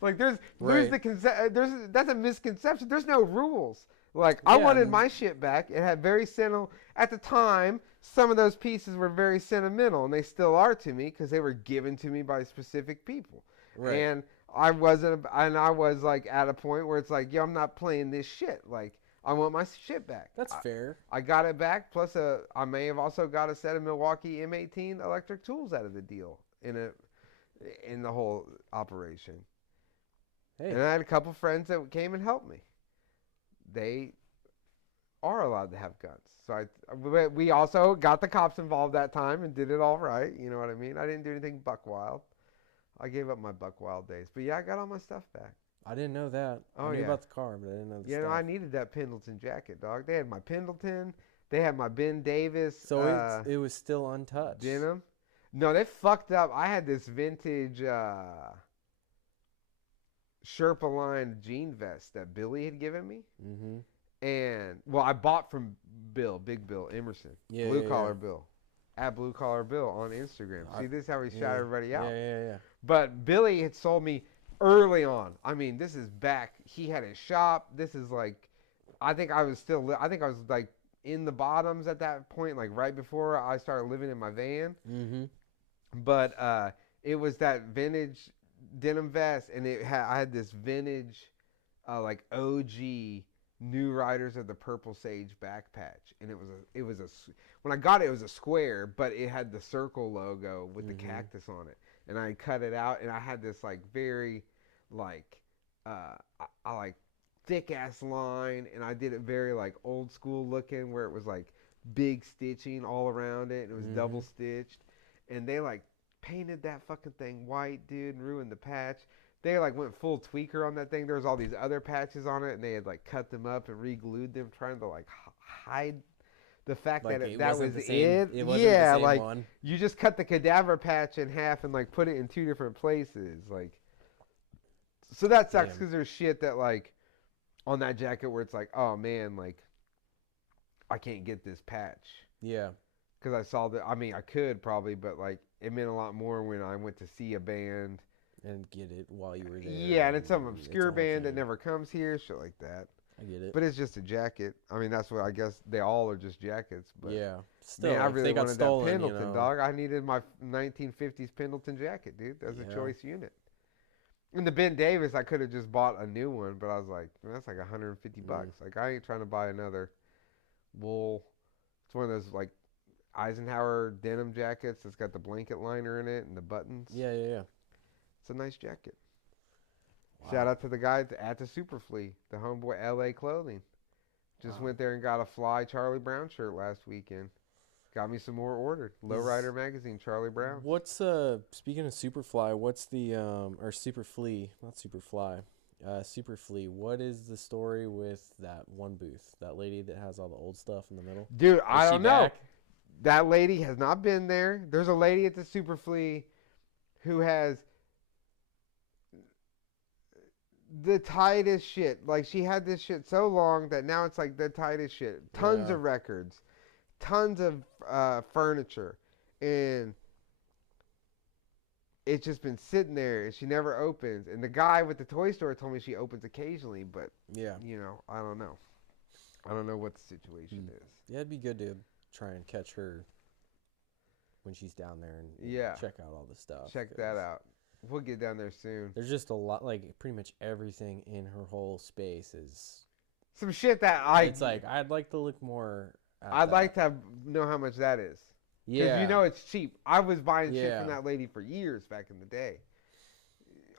Like, that's a misconception. There's no rules. Like, I wanted my shit back. It had very sentimental. At the time, some of those pieces were very sentimental, and they still are to me because they were given to me by specific people. Right. And I was like at a point where it's like, yo, I'm not playing this shit. Like, I want my shit back. That's fair. I got it back. Plus, I may have also got a set of Milwaukee M18 electric tools out of the deal in the whole operation. Hey. And I had a couple friends that came and helped me. They are allowed to have guns. So we also got the cops involved that time and did it all right. You know what I mean? I didn't do anything buck wild. I gave up my buck wild days. But yeah, I got all my stuff back. I didn't know that. Oh, I knew yeah. about the car, but I didn't know the Yeah, stuff. no, I needed that Pendleton jacket, dog. They had my Pendleton. They had my Ben Davis. So it was still untouched. Denim. No, they fucked up. I had this vintage Sherpa line jean vest that Billy had given me. Mm-hmm. And, well, I bought from Big Bill Emerson. Yeah, Blue Collar Bill. At Blue Collar Bill on Instagram. See, this is how he shout everybody out. Yeah. But Billy had sold me early on. I mean, this is back. He had his shop. This is like, I think I was like in the bottoms at that point, like right before I started living in my van. Mm-hmm. But it was that vintage denim vest, and I had this vintage, like OG New Riders of the Purple Sage back patch, and it was a when I got it, it was a square, but it had the circle logo with the cactus on it, and I cut it out, and I had this like very like I like thick ass line, and I did it very like old school looking, where it was like big stitching all around it, and it was double stitched, and they like painted that fucking thing white, dude, and ruined the patch. they like went full tweaker on that thing. There was all these other patches on it, and they had like cut them up and re-glued them, trying to like hide the fact Like, that it that wasn't was the same- it. it wasn't the Yeah, same like one. you just cut the cadaver patch in half and like put it in 2 different places. Like, so that sucks Damn. because there's shit that like on that jacket where it's like, oh man, like I can't get this patch Yeah. because I saw that. I mean, I could probably, but like it meant a lot more when I went to see a band. And get it while you were there. Yeah, and it's some its obscure own band that thing. never comes here, shit like that. I get it. But it's just a jacket. I mean, that's what I guess they all are, just jackets. But Yeah. Still, man, I if really they got wanted stolen, that Pendleton, you know. dog. I needed my 1950s Pendleton jacket, dude. That was a Yeah. choice unit. And the Ben Davis, I could have just bought a new one, but I was like, man, that's like 150 bucks. Like, I ain't trying to buy another wool. It's one of those like Eisenhower denim jackets that's got the blanket liner in it and the buttons. Yeah, yeah, yeah. It's a nice jacket. Wow. Shout out to the guy at the Superflea, the homeboy LA Clothing. Just Wow. went there and got a fly Charlie Brown shirt last weekend. Got me some more ordered. Lowrider Magazine, Charlie Brown. What's speaking of Superfly, what's the or Superflea, not Superfly. Superflea, what is the story with that one booth? That lady that has all the old stuff in the middle? Dude, Is I she don't know. back? That lady has not been there. There's a lady at the Superflea who has the tightest shit. Like, she had this shit so long that now it's like the tightest shit. Tons Yeah. of records, tons of furniture, and it's just been sitting there, and she never opens. And the guy with the toy store told me she opens occasionally, but Yeah. you know, I don't know. I don't know what the situation is. Yeah, it'd be good to try and catch her when she's down there and Yeah. check out all the stuff. Check 'cause that out. We'll get down there soon. There's just a lot, like pretty much everything in her whole space is. Some shit that It's like I'd like to look more. At I'd that. like to know how much that is. Because Yeah. you know it's cheap. I was buying shit Yeah. from that lady for years back in the day.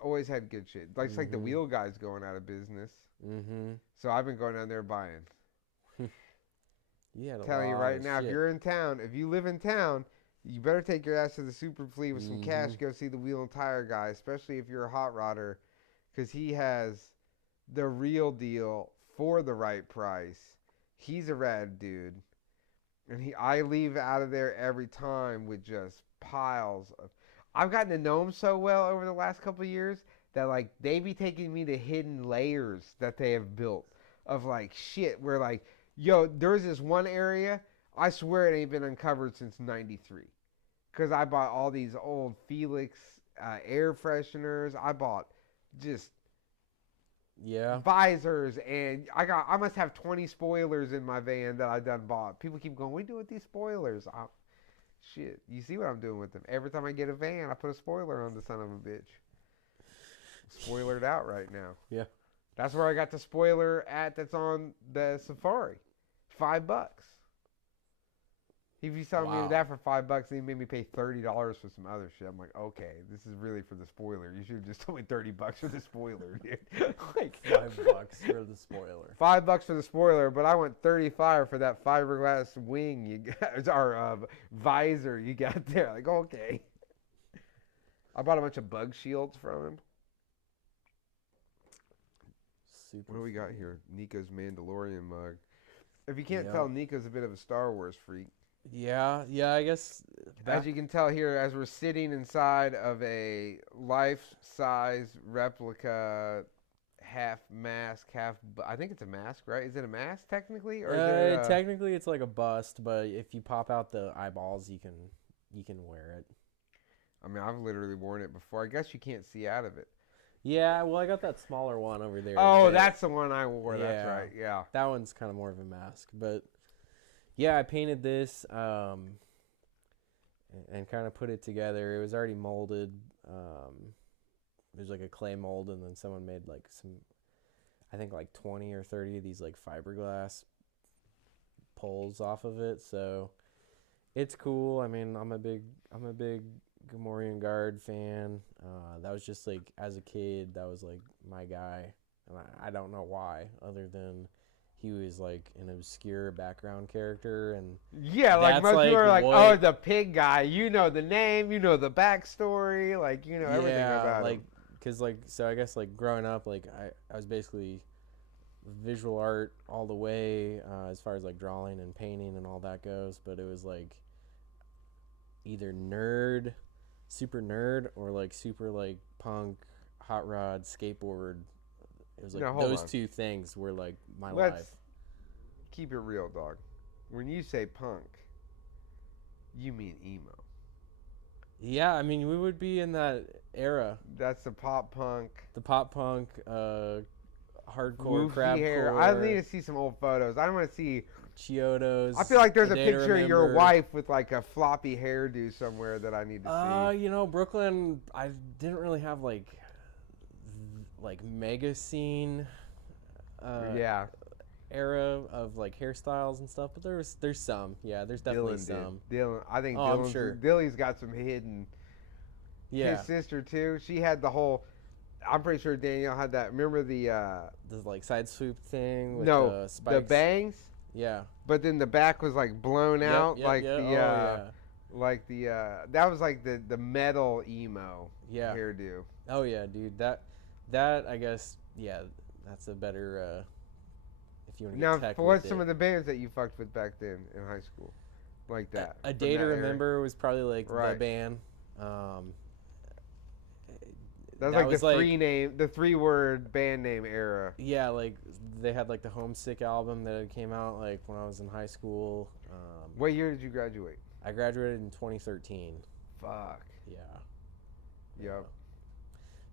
Always had good shit. Like, it's like the Mhm. wheel guy's going out of business. Mm-hmm. So I've been going down there buying. You had a Telling you lot right of now, if shit. you're in town, if you live in town, you better take your ass to the Superfleet with some cash. Mhm. Go see the wheel and tire guy, especially if you're a hot rodder, because he has the real deal for the right price. He's a rad dude, and I leave out of there every time with just piles of. I've gotten to know him so well over the last couple of years that like they be taking me to hidden layers that they have built of like shit where like, yo, there's this one area, I swear it ain't been uncovered since '93. Because I bought all these old Felix air fresheners. I bought just Yeah. visors, and I must have 20 spoilers in my van that I done bought. People keep going, what do you do with these spoilers? Shit, you see what I'm doing with them. Every time I get a van, I put a spoiler on the son of a bitch. Spoilered out right now. Yeah. That's where I got the spoiler at that's on the Safari. $5. If you sell me Wow. that for $5, then you made me pay $30 for some other shit. I'm like, okay, this is really for the spoiler. You should have just told me $30 for the spoiler, dude. Like $5 for the spoiler. $5 for the spoiler, but I went 35 for that fiberglass wing you got, or visor you got there. Like, okay. I bought a bunch of bug shields from him. Super. What do we got here? Nico's Mandalorian mug. If you can't Yeah. tell, Nico's a bit of a Star Wars freak. Yeah, I guess. As you can tell here, as we're sitting inside of a life-size replica, half mask, I think it's a mask, right? Is it a mask technically, or is it technically it's like a bust, but if you pop out the eyeballs, you can wear it. I mean, I've literally worn it before. I guess you can't see out of it. Yeah, well, I got that smaller one over there. Oh, but that's the one I wore. That's Yeah. right. Yeah. that one's kind of more of a mask. But yeah, I painted this and kind of put it together. It was already molded. There's like a clay mold, and then someone made like I think like 20 or 30 of these like fiberglass poles off of it. So it's cool. I mean, I'm a big Gamorrean Guard fan. That was just like, as a kid, that was like my guy, and I don't know why, other than he was like an obscure background character, and Yeah, like That's most people like are like, what- oh, the pig guy. You know the name, you know the backstory, like you know everything about like him. Cause like, so I guess like growing up, like I was basically visual art all the way, as far as like drawing and painting and all that goes. But it was like either super nerd, or like super like punk, hot rod, skateboard. It was like Now, hold those on. two things were like my Let's life. keep it real, dog. When you say punk, you mean emo. Yeah, I mean, we would be in that era. That's the pop punk. The pop punk, hardcore, Woofy crabcore. hair. I need to see some old photos. I want to see Chiodos. I feel like there's a Day to picture of your Remember. wife with like a floppy hairdo somewhere that I need to see. You know, Brooklyn, I didn't really have like mega scene Yeah, era of like hairstyles and stuff, but there's some. Yeah, there's definitely Dylan some. did. Dylan, I think Oh, I'm Dylan's, sure. Dilly's got some hidden. Yeah, His sister too. She had the whole. I'm pretty sure Danielle had that. Remember the the like side swoop thing with no the spikes. the bangs, Yeah. but then the back was like blown out Yep, like yep. the Oh, yeah. like the that was like the metal emo Yeah. hairdo. Oh yeah, dude. That I guess, yeah, that's a better if you want to get Now, tech for with what's some of the bands that you fucked with back then in high school, like that? A from Day to that era? Remember was probably like the Right. band. That's that like was the the 3-word band name era. Yeah, like they had like the Homesick album that came out like when I was in high school. What year did you graduate? I graduated in 2013. Fuck. Yeah. Yep.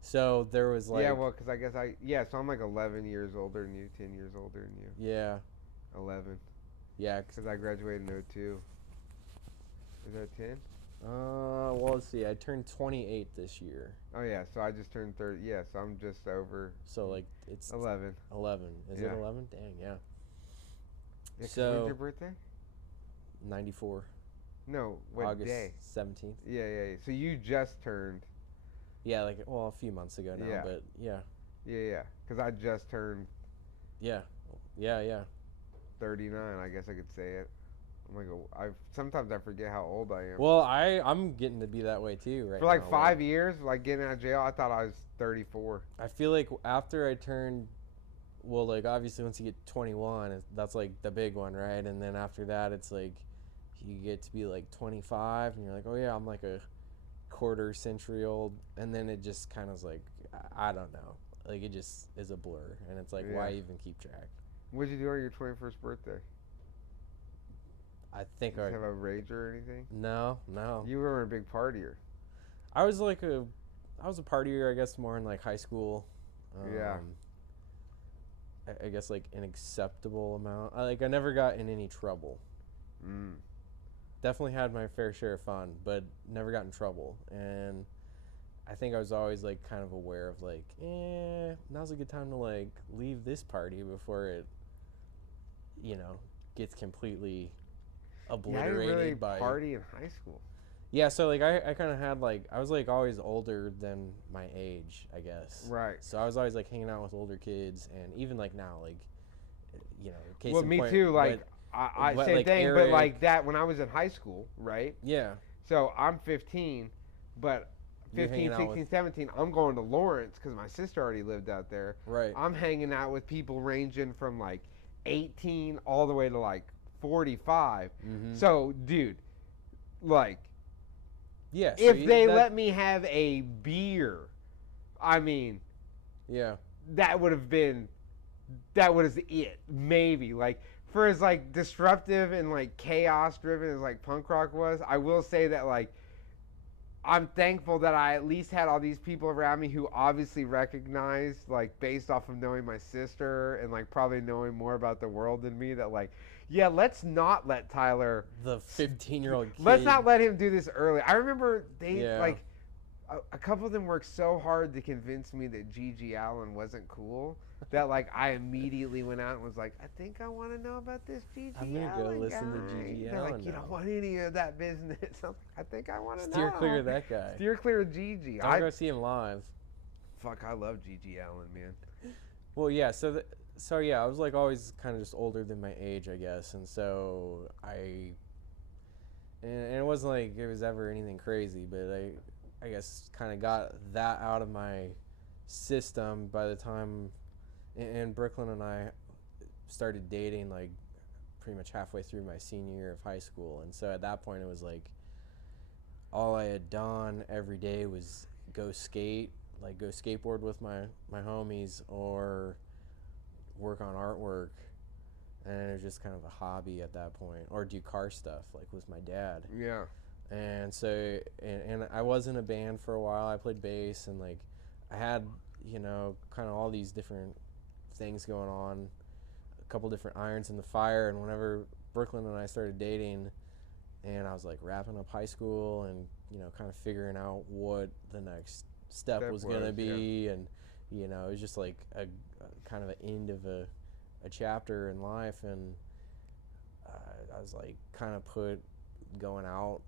So there was like Yeah, well, because I guess so I'm like 11 years older than you, 10 years older than you. yeah, 11. yeah. Because I graduated in 02. Is that 10? Well, let's see. I turned 28 this year, Oh, yeah, so I just turned 30. Yeah, so I'm just over so like it's 11. 11. Is Yeah. it 11? Dang, yeah. Yeah, 'cause So when's your birthday? 94. No, what August day? 17th. Yeah. So you just turned. Yeah, like a few months ago now, Yeah. but yeah, Yeah. Because I just turned yeah. 39, I guess I could say it. I'm like, sometimes I forget how old I am. Well, I'm getting to be that way too right For like now. 5 years, like getting out of jail, I thought I was 34. I feel like after I turned, well, like obviously once you get 21, that's like the big one, right? And then after that, it's like you get to be like 25, and you're like, oh yeah, I'm like a quarter century old, and then it just kind of is like, I don't know, like it just is a blur, and it's like, why Yeah. even keep track? What'd you do on your 21st birthday? I think Did you have a rager or anything? no. You were a big partier. I was a partier, I guess, more in like high school. Yeah. I guess like an acceptable amount. I never got in any trouble. Mm. Definitely had my fair share of fun, but never got in trouble. And I think I was always like kind of aware of like, now's a good time to like leave this party before it, gets completely Yeah, I obliterated didn't really by. party in high school. Yeah, so like I kind of had like I was like always older than my age, I guess. Right. So I was always like hanging out with older kids, and even like now, like, case Well, in me point, too. Like, but- I but, same like, thing, but Eric- like that when I was in high school, right? yeah, So I'm 15, but You're 15, hanging out 16, 17, I'm going to Lawrence because my sister already lived out there. right. I'm hanging out with people ranging from like 18 all the way to like 45. Mm-hmm. So, dude, like, Yeah. So if they let me have a beer, I mean, yeah, that would have it, maybe. Like, for as like disruptive and like chaos driven as like punk rock was, I will say that like I'm thankful that I at least had all these people around me who obviously recognized, like, based off of knowing my sister and like probably knowing more about the world than me, that like, yeah, let's not let Tyler, the 15-year-old kid. let's not let him do this early. I remember they Yeah. like a couple of them worked so hard to convince me that Gigi Allen wasn't cool that like I immediately went out and was like, I think I want to know about this Gigi I'm gonna go Allen listen to guy. Gigi They're Allen like, you now. don't want any of that business. I think I want to know. Steer clear of that guy. Steer clear of Gigi. Don't go see him live. Fuck, I love Gigi Allen, man. Well, yeah. So yeah, I was like always kind of just older than my age, I guess, and so and it wasn't like it was ever anything crazy, but I guess kind of got that out of my system by the time, and Brooklyn and I started dating like pretty much halfway through my senior year of high school, and so at that point it was like all I had done every day was go skate, like go skateboard with my homies, or work on artwork, and it was just kind of a hobby at that point, or do car stuff like with my dad. Yeah. And so, and I was in a band for a while. I played bass, and like I had, kind of all these different things going on, a couple different irons in the fire. And whenever Brooklyn and I started dating, and I was like wrapping up high school and, kind of figuring out what the next step was going to be. Yeah. And, it was just like a kind of an end of a chapter in life. And I was like kind of put going out,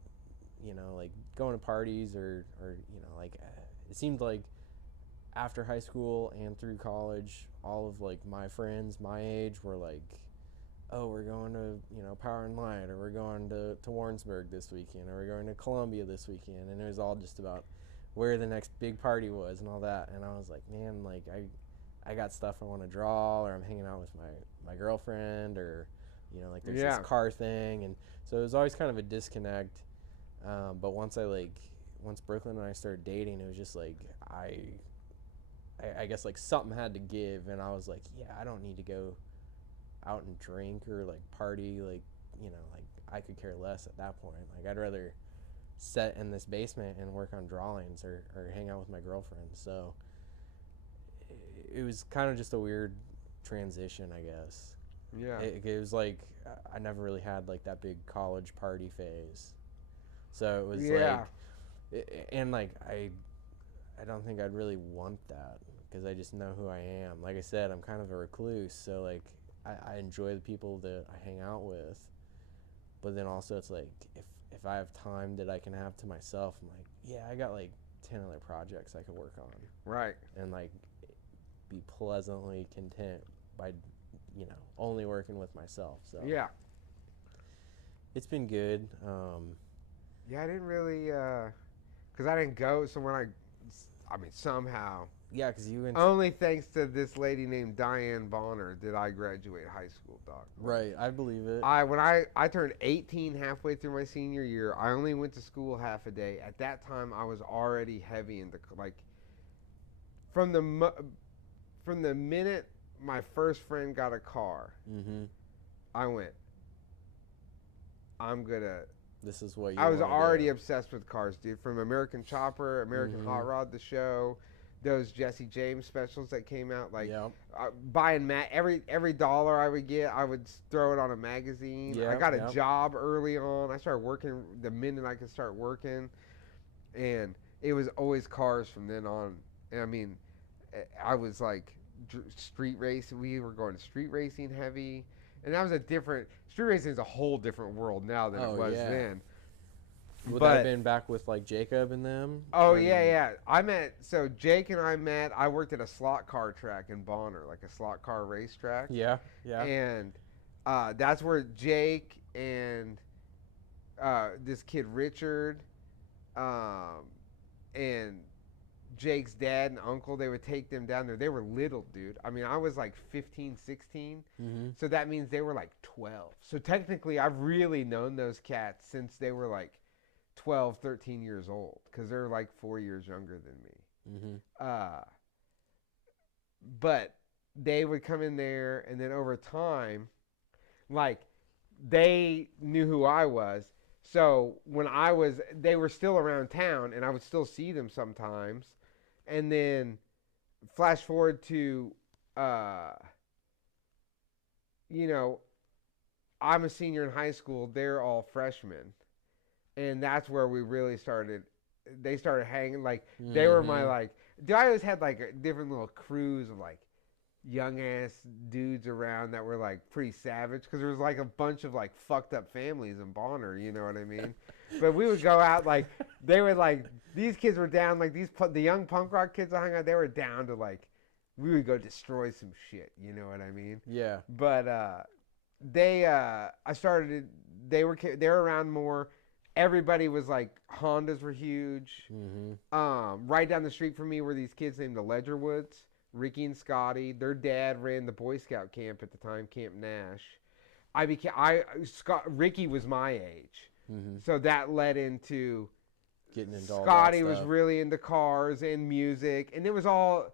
like going to parties or like it seemed like after high school and through college, all of like my friends my age were like, oh, we're going to, Power and Light, or we're going to Warrensburg this weekend, or we're going to Columbia this weekend. And it was all just about where the next big party was and all that. And I was like, man, like I got stuff I want to draw, or I'm hanging out with my girlfriend, or, like there's this car thing. And so it was always kind of a disconnect. But once Brooklyn and I started dating, it was just like, I guess like something had to give. And I was like, yeah, I don't need to go out and drink or like party, like like I could care less at that point. Like I'd rather sit in this basement and work on drawings or hang out with my girlfriend. So it was kind of just a weird transition, I guess. Yeah. It was like I never really had like that big college party phase, so it was and like I don't think I'd really want that, because I just know who I am. Like I said, I'm kind of a recluse, so like I enjoy the people that I hang out with, but then also it's like if I have time that I can have to myself, I'm like, yeah, I got like 10 other projects I could work on. Right. And like be pleasantly content by, only working with myself. So yeah, it's been good. Yeah, I didn't really, because I didn't go, so when I mean, somehow, Yeah, because you went. only thanks to this lady named Diane Bonner did I graduate high school, dog. Right, I believe it. When I turned 18 halfway through my senior year, I only went to school half a day. At that time, I was already heavy into, like, from the minute my first friend got a car, Mm-hmm. I went, I'm gonna. This is what you. I was wanna already do. obsessed with cars, dude. From American Chopper, American Hot Rod, the show, those Jesse James specials that came out, like Yep. buying every dollar I would get, I would throw it on a magazine. I Yep, got a yep. job early on. I started working the minute I could start working, and it was always cars from then on. And I mean, I was like street racing. We were going street racing heavy, and that was street racing is a whole different world now than it was then. Would that have been back with like Jacob and them? Oh, yeah. So Jake and I met, I worked at a slot car track in Bonner, like a slot car racetrack. Yeah. And that's where Jake and this kid Richard and Jake's dad and uncle, they would take them down there. They were little, dude. I mean, I was like 15, 16. Mm-hmm. So that means they were like 12. So technically, I've really known those cats since they were like 12, 13 years old, because they're like 4 years younger than me. Mm-hmm. But they would come in there, and then over time, like, they knew who I was. So when they were still around town, and I would still see them sometimes. And then flash forward to, I'm a senior in high school. They're all freshmen. And that's where we really they started hanging. Like, they were my, like, I always had, like, different little crews of, like, young-ass dudes around that were, like, pretty savage. Because there was, like, a bunch of, like, fucked up families in Bonner, you know what I mean? But we would go out, like, they would, like, these kids were down, like, the young punk rock kids I hung out, they were down to, like, we would go destroy some shit, you know what I mean? Yeah. But, they were around more. everybody was like, Hondas were huge. Mm-hmm. Right down the street from me were these kids named the Ledgerwoods, Ricky and Scotty. Their dad ran the Boy Scout camp at the time, Camp Nash. Ricky was my age. Mm-hmm. So that led into Getting into all that Scotty was stuff. really into cars and music, and it was all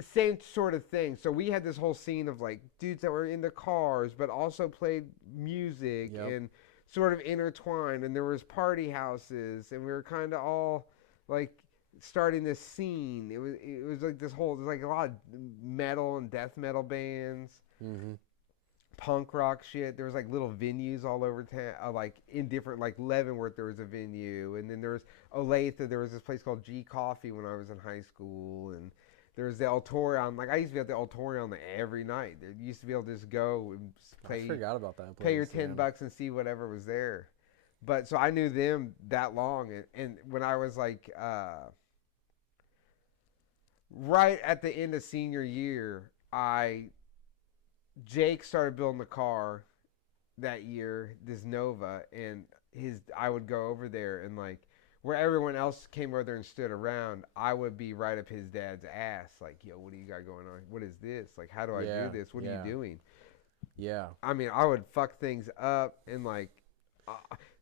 same sort of thing. So we had this whole scene of like dudes that were into cars, but also played music Yep. and sort of intertwined. And there was party houses, and we were kind of all like starting this scene. It was like this whole, there's like a lot of metal and death metal bands. Mm-hmm. Punk rock shit. There was like little venues all over town, like in different, like Leavenworth there was a venue, and then there was Olathe. There was this place called G Coffee when I was in high school, and there was the Altorion. Like I used to be at the Altorion every night. There used to be able to just go and I forgot about that place. pay your $10 and see whatever was there. But so I knew them that long, and when I was like right at the end of senior year, Jake started building the car that year, this Nova, and I would go over there and like where everyone else came over there and stood around, I would be right up his dad's ass, like, yo, what do you got going on? What is this? Like, how do I do this? What are you doing? Yeah. I mean, I would fuck things up, and like,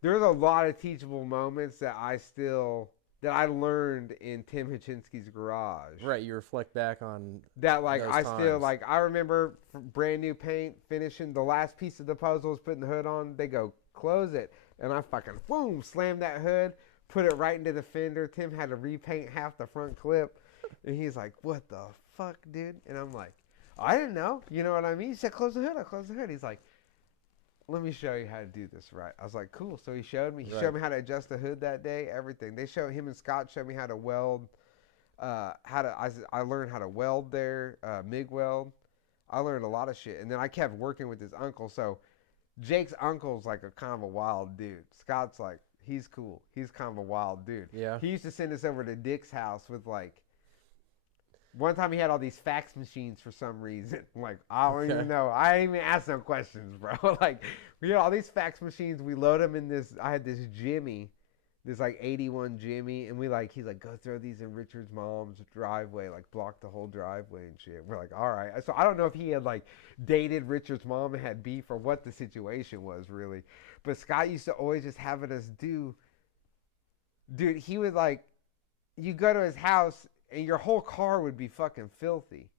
there's a lot of teachable moments that I learned in Tim Hachinsky's garage. Right, you reflect back on that, like, those I times. still, like, I remember brand new paint, finishing the last piece of the puzzle is putting the hood on. They go, close it. And I fucking, boom, slammed that hood, put it right into the fender. Tim had to repaint half the front clip. And he's like, what the fuck, dude? And I'm like, I didn't know. You know what I mean? He said, close the hood. I closed the hood. He's like, let me show you how to do this right. I was like, cool. So he showed me. He showed me how to adjust the hood that day, everything. Him and Scott showed me how to weld. I learned how to weld there, MIG weld. I learned a lot of shit. And then I kept working with his uncle. So Jake's uncle's like a kind of a wild dude. Scott's like, he's cool. He's kind of a wild dude. Yeah. He used to send us over to Dick's house with like, one time he had all these fax machines for some reason. Like, I don't even know. I didn't even ask no questions, bro. Like, we had all these fax machines. We load them in this. I had this Jimmy, this like 81 Jimmy. And he's like, go throw these in Richard's mom's driveway. Like, block the whole driveway and shit. We're like, all right. So I don't know if he had like dated Richard's mom and had beef or what the situation was really. But Scott used to always just have us do. Dude, he would like, you go to his house and your whole car would be fucking filthy.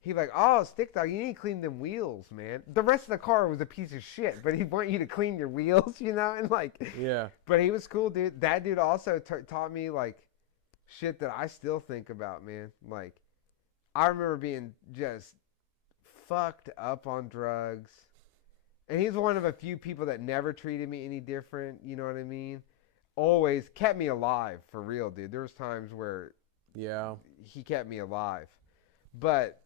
He'd be like, oh, Stick Dog, you need to clean them wheels, man. The rest of the car was a piece of shit, but he'd want you to clean your wheels, you know? And like, yeah. But he was cool, dude. That dude also taught me like shit that I still think about, man. Like, I remember being just fucked up on drugs. And he's one of a few people that never treated me any different, you know what I mean? Always kept me alive, for real, dude. There was times where he kept me alive. But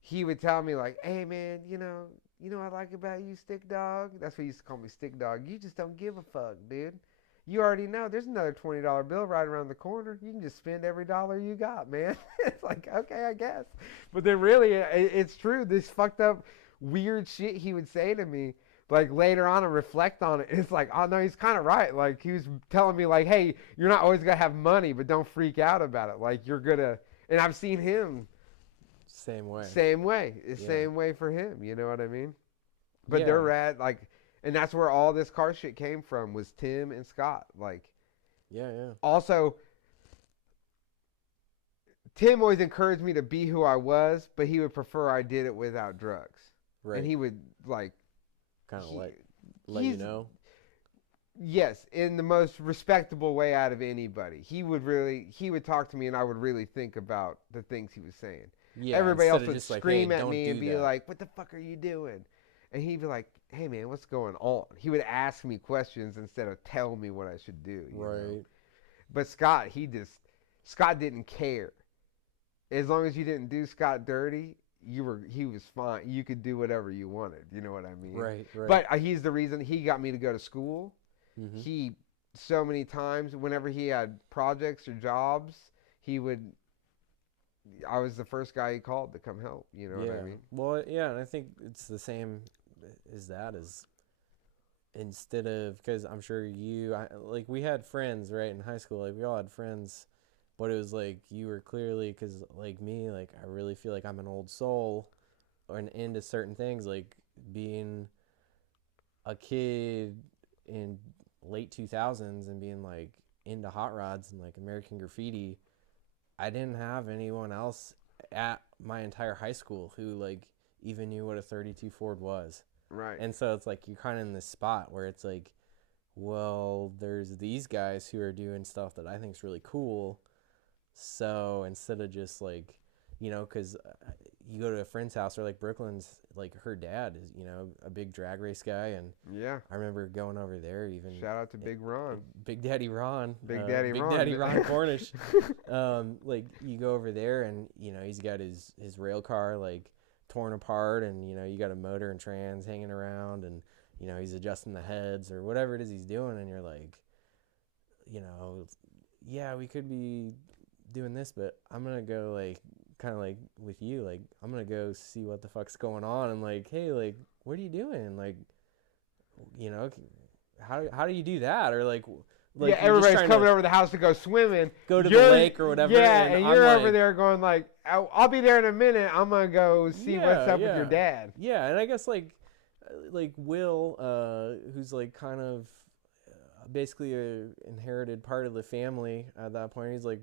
he would tell me like, hey man, you know what I like about you, Stick Dog? That's what he used to call me, Stick Dog. You just don't give a fuck, dude. You already know there's another $20 bill right around the corner. You can just spend every dollar you got, man. It's like, okay, I guess. But then really, it's true. This fucked up, weird shit he would say to me. Like later on, I reflect on it. It's like, oh no, he's kind of right. Like he was telling me like, hey, you're not always gonna have money, but don't freak out about it. Like you're gonna, and I've seen him same way. Same way for him. You know what I mean? But they're rad. Like, and that's where all this car shit came from, was Tim and Scott. Like, yeah. Also, Tim always encouraged me to be who I was, but he would prefer I did it without drugs. Right. And he would like kind of let you know. Yes, in the most respectable way out of anybody. He would talk to me, and I would really think about the things he was saying. Yeah, everybody else would scream like, hey, at me and be that. like, what the fuck are you doing? And he'd be like, hey man, what's going on? He would ask me questions instead of tell me what I should do. You know? But Scott didn't care. As long as you didn't do Scott dirty, he was fine. You could do whatever you wanted. You know what I mean? Right. But he's the reason he got me to go to school. Mm-hmm. He, so many times, whenever he had projects or jobs, I was the first guy he called to come help. You know what I mean? Well, yeah, and I think it's the same as that. Is instead of, because I'm sure like we had friends, right, in high school, like we all had friends, but it was like you were clearly, because like me, like I really feel like I'm an old soul and into certain things, like being a kid in late 2000s and being like into hot rods and like American Graffiti. I didn't have anyone else at my entire high school who like even knew what a 32 Ford was. Right. And so it's like you're kind of in this spot where it's like, well, there's these guys who are doing stuff that I think is really cool. So instead of just like, because you go to a friend's house, or like Brooklyn's, like her dad is, a big drag race guy. And Yeah. I remember going over there even. Shout out to Big Ron. Big Daddy Ron. Big Daddy Big Ron. Daddy Ron Cornish. Like you go over there and, he's got his rail car like torn apart, and, you got a motor and trans hanging around, and, he's adjusting the heads or whatever it is he's doing. And you're like, yeah, we could be doing this, but I'm going to go like, kind of like with you, like I'm gonna go see what the fuck's going on, and like, hey, like what are you doing, like, how do you do that, or like yeah, everybody's coming over the house to go swimming, go to the lake or whatever, yeah, and you're over there going like, I'll be there in a minute, I'm gonna go see what's up with your dad. Yeah. And I guess like Will, who's like kind of basically a inherited part of the family at that point, he's like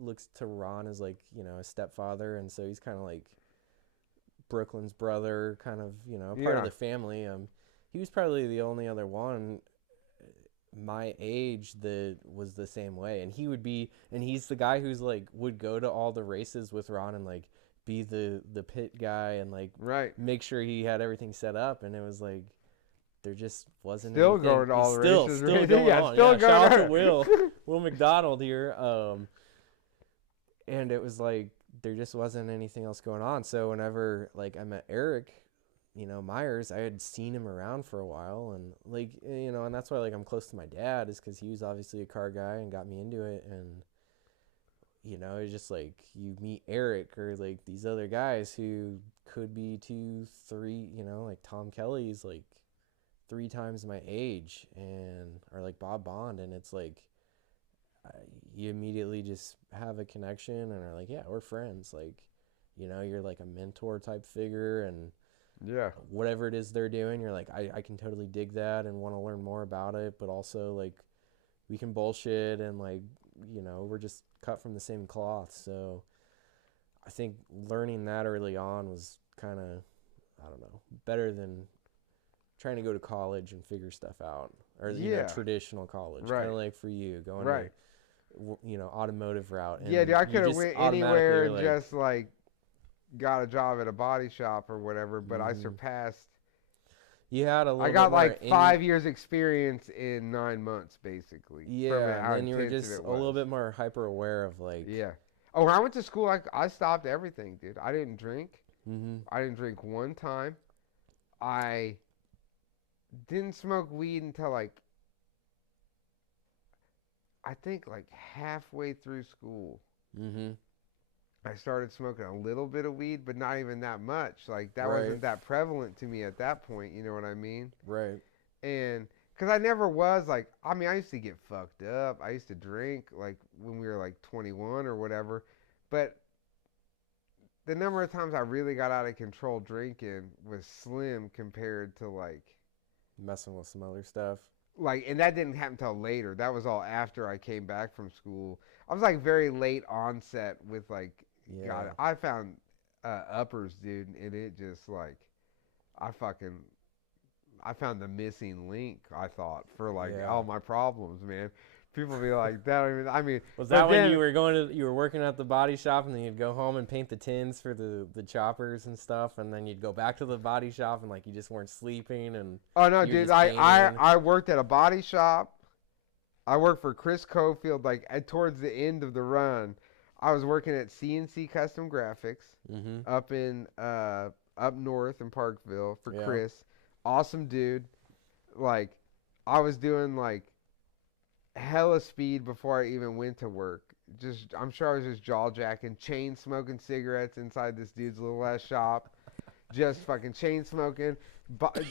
looks to Ron as like, a stepfather, and so he's kind of like Brooklyn's brother, kind of, part of the family. He was probably the only other one my age that was the same way, and he's the guy who's like would go to all the races with Ron and like be the pit guy and like make sure he had everything set up. And it was like there just wasn't still anything. Going to all the races, still going on. Shout out to Will McDonald here. And it was like there just wasn't anything else going on. So whenever like I met Eric, Myers, I had seen him around for a while, and like, and that's why like I'm close to my dad, is because he was obviously a car guy and got me into it. And it's just like you meet Eric or like these other guys who could be 2, 3, like Tom Kelly's like 3 times my age, and or like Bob Bond, and it's like you immediately just have a connection and are like, yeah, we're friends. Like, you're like a mentor type figure, and whatever it is they're doing, you're like, I can totally dig that and want to learn more about it, but also like we can bullshit, and like, we're just cut from the same cloth. So I think learning that early on was kind of, I don't know, better than trying to go to college and figure stuff out, or traditional college, kind of like for you going to, automotive route. And dude, I could have went anywhere and just like got a job at a body shop or whatever, but I surpassed. You had a little. I got like 5 years experience in 9 months, basically. Yeah, and then you were just a little bit more hyper aware of like. Yeah. Oh, when I went to school, I stopped everything, dude. I didn't drink. I didn't drink one time. I didn't smoke weed until like, I think like halfway through school. I started smoking a little bit of weed, but not even that much. Like that wasn't that prevalent to me at that point. You know what I mean? Right. And because I never was like, I mean, I used to get fucked up. I used to drink like when we were like 21 or whatever. But the number of times I really got out of control drinking was slim compared to like messing with some other stuff. Like, and that didn't happen till later. That was all after I came back from school. I was like very late onset with like, God, I found uppers, dude, and it just like, I found the missing link, I thought, for like all my problems, man. People be like, I mean. Was that when you were working at the body shop, and then you'd go home and paint the tins for the choppers and stuff, and then you'd go back to the body shop and like you just weren't sleeping? And oh no, dude, I worked at a body shop. I worked for Chris Cofield like towards the end of the run. I was working at CNC Custom Graphics up in up north in Parkville for Chris. Awesome dude. Like I was doing like hella speed before I even went to work. I'm sure I was just jaw jacking, chain smoking cigarettes inside this dude's little ass shop. just fucking chain smoking. But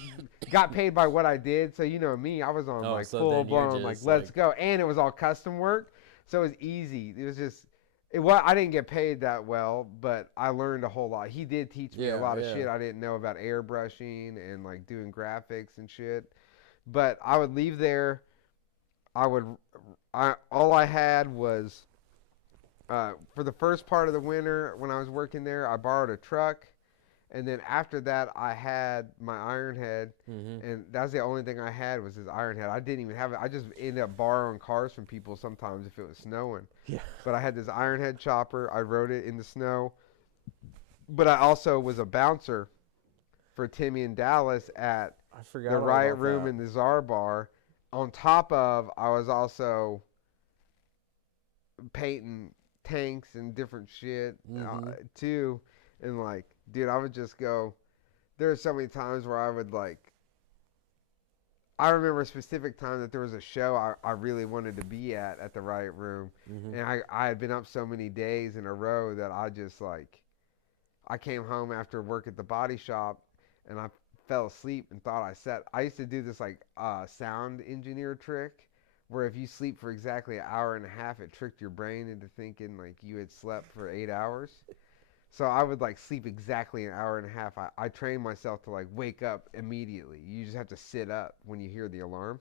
got paid by what I did, so you know me, I was on Oh, like so full then you're blown like just, let's like- go, and it was all custom work, so it was easy. It was just I didn't get paid that well, but I learned a whole lot. He did teach me a Yeah, lot of yeah. shit I didn't know about airbrushing and like doing graphics and shit. But I would leave there. All I had was for the first part of the winter when I was working there, I borrowed a truck, and then after that, I had my iron head, Mhm. and that's the only thing I had was this iron head. I didn't even have it. I just ended up borrowing cars from people sometimes if it was snowing. Yeah. But I had this iron head chopper. I rode it in the snow. But I also was a bouncer for Timmy and Dallas at I forgot the all Riot about Room that. and the Czar Bar. On top of, I was also painting tanks and different shit too. And like, dude, I would just go. There were so many times where I would like. I remember a specific time that there was a show I really wanted to be at the Riot Room, Mhm. and I had been up so many days in a row that I just like. I came home after work at the body shop, and I fell asleep and thought I sat. I used to do this like sound engineer trick, where if you sleep for exactly an hour and a half, it tricked your brain into thinking like you had slept for 8 hours. So I would like sleep exactly an hour and a half. I trained myself to like wake up immediately. You just have to sit up when you hear the alarm.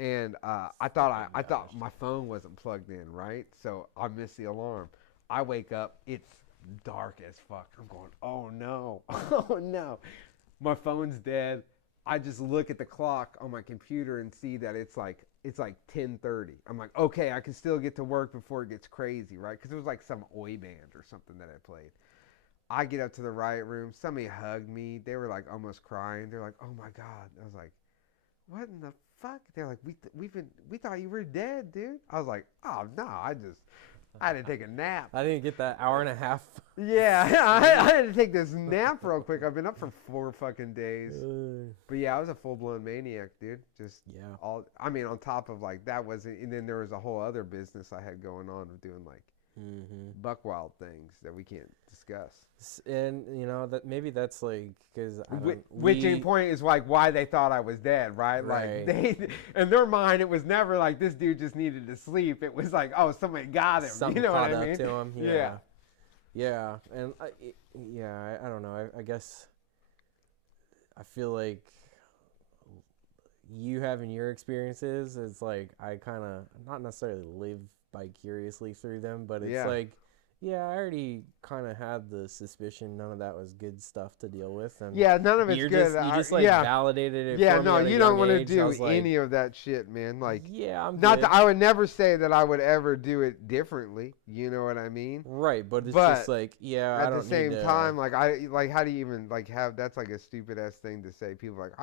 And I thought my phone wasn't plugged in, right? So I missed the alarm. I wake up, it's dark as fuck. I'm going, oh no, oh no, my phone's dead. I just look at the clock on my computer and see that it's like 10:30. I'm like, okay, I can still get to work before it gets crazy, right? Because it was like some oi band or something that I played. I get up to the Riot Room. Somebody hugged me. They were like almost crying. They're like, oh my god. I was like, what in the fuck? They're like, we thought you were dead, dude. I was like, oh no, I had to take a nap. I didn't get that hour and a half. Yeah, I had to take this nap real quick. I've been up for 4 fucking days. But yeah, I was a full blown maniac, dude. Just Yeah. I mean, on top of like that wasn't, and then there was a whole other business I had going on of doing like buck wild things that we can't discuss. And you know that maybe that's like because Which in point is like why they thought I was dead, right? Right. Like they, in their mind, it was never like this dude just needed to sleep. It was like, oh, somebody got him. something You know caught what I mean? up to him. Yeah. Yeah. Yeah, and I don't know. I guess I feel like you having your experiences is like I kind of not necessarily live vicariously through them, but it's Yeah. like, yeah, I already kind of had the suspicion none of that was good stuff to deal with, and Yeah, none of it's you good. just like yeah. validated it. Yeah, for me no, at a you don't young want to age. I do was like, any of that shit, man. Like, yeah, I'm not good. that I would never say that I would ever do it differently. You know what I mean? Right, but it's But just like, yeah, I At don't the same need to, time, like how do you even like have that's like a stupid ass thing to say. People are like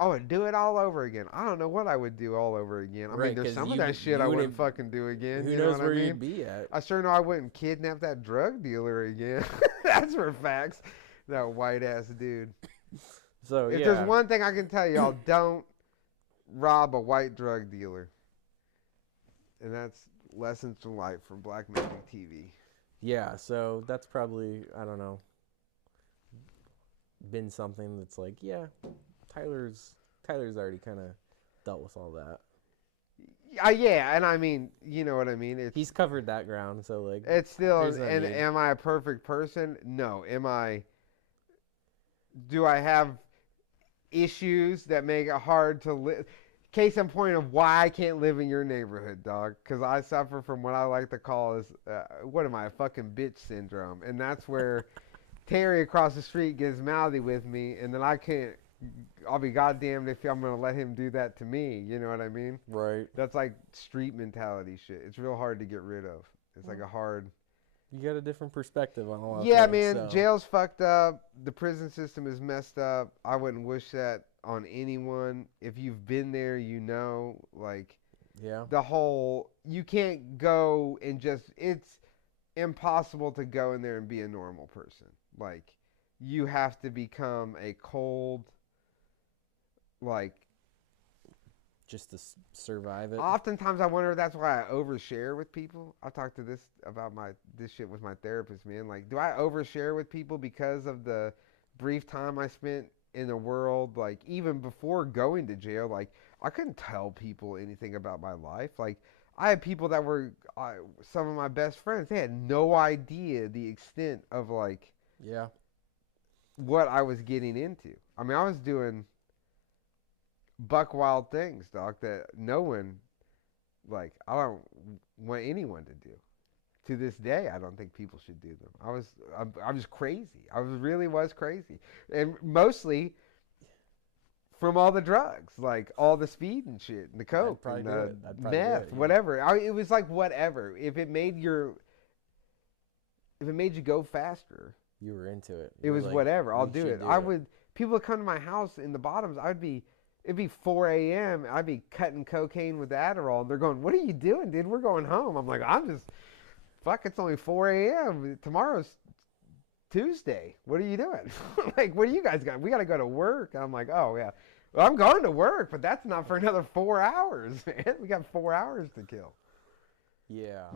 I would do it all over again. I don't know what I would do all over again. I mean, Right, there's 'cause some of you- that shit you I wouldn't wouldn't- fucking do again. who You knows know what where I mean? you'd be at. I sure know I wouldn't kidnap that drug dealer again. That's for facts. That white ass dude. So If yeah, there's one thing I can tell y'all, don't rob a white drug dealer. And that's lessons from life from Black Magic TV. yeah, so that's probably, I don't know, been something that's like, yeah, Tyler's already kind of dealt with all that. Yeah, and I mean, you know what I mean. He's covered that ground, so like, It's still, there's no and need. am I a perfect person? No. Do I have issues that make it hard to live? Case in point of why I can't live in your neighborhood, dog. Because I suffer from what I like to call is, what am I, a fucking bitch syndrome. And that's where Terry across the street gets mouthy with me, and then I'll be goddamned if I'm going to let him do that to me. You know what I mean? Right. That's like street mentality shit. It's real hard to get rid of. It's like a hard... You got a different perspective on a lot of Yeah, things. man, So. jail's fucked up. The prison system is messed up. I wouldn't wish that on anyone. If you've been there, you know, like Yeah. you can't go and it's impossible to go in there and be a normal person. Like, you have to become a cold, like, just to survive it. Oftentimes I wonder if that's why I overshare with people. I talked to this about this shit with my therapist, man. Like, do I overshare with people because of the brief time I spent in the world? Like, even before going to jail, like, I couldn't tell people anything about my life. Like, I had people that were some of my best friends. They had no idea the extent of, like, Yeah. what I was getting into. I mean, I was doing buck wild things, dog, that no one, like, I don't want anyone to do. To this day, I don't think people should do them. I was crazy. Really was crazy, and mostly from all the drugs, like all the speed and shit, and the coke, and the meth, whatever. It was like whatever. If it made you go faster, you were into it. It was like, whatever. I'll do it. People would come to my house in the Bottoms. It'd be 4 a.m. I'd be cutting cocaine with Adderall. And they're going, "What are you doing, dude? We're going home." I'm like, fuck, it's only 4 a.m. Tomorrow's Tuesday. What are you doing? Like, what do you guys got? We got to go to work. And I'm like, oh, yeah. Well, I'm going to work, but that's not for another 4 hours, man. We got 4 hours to kill. Yeah.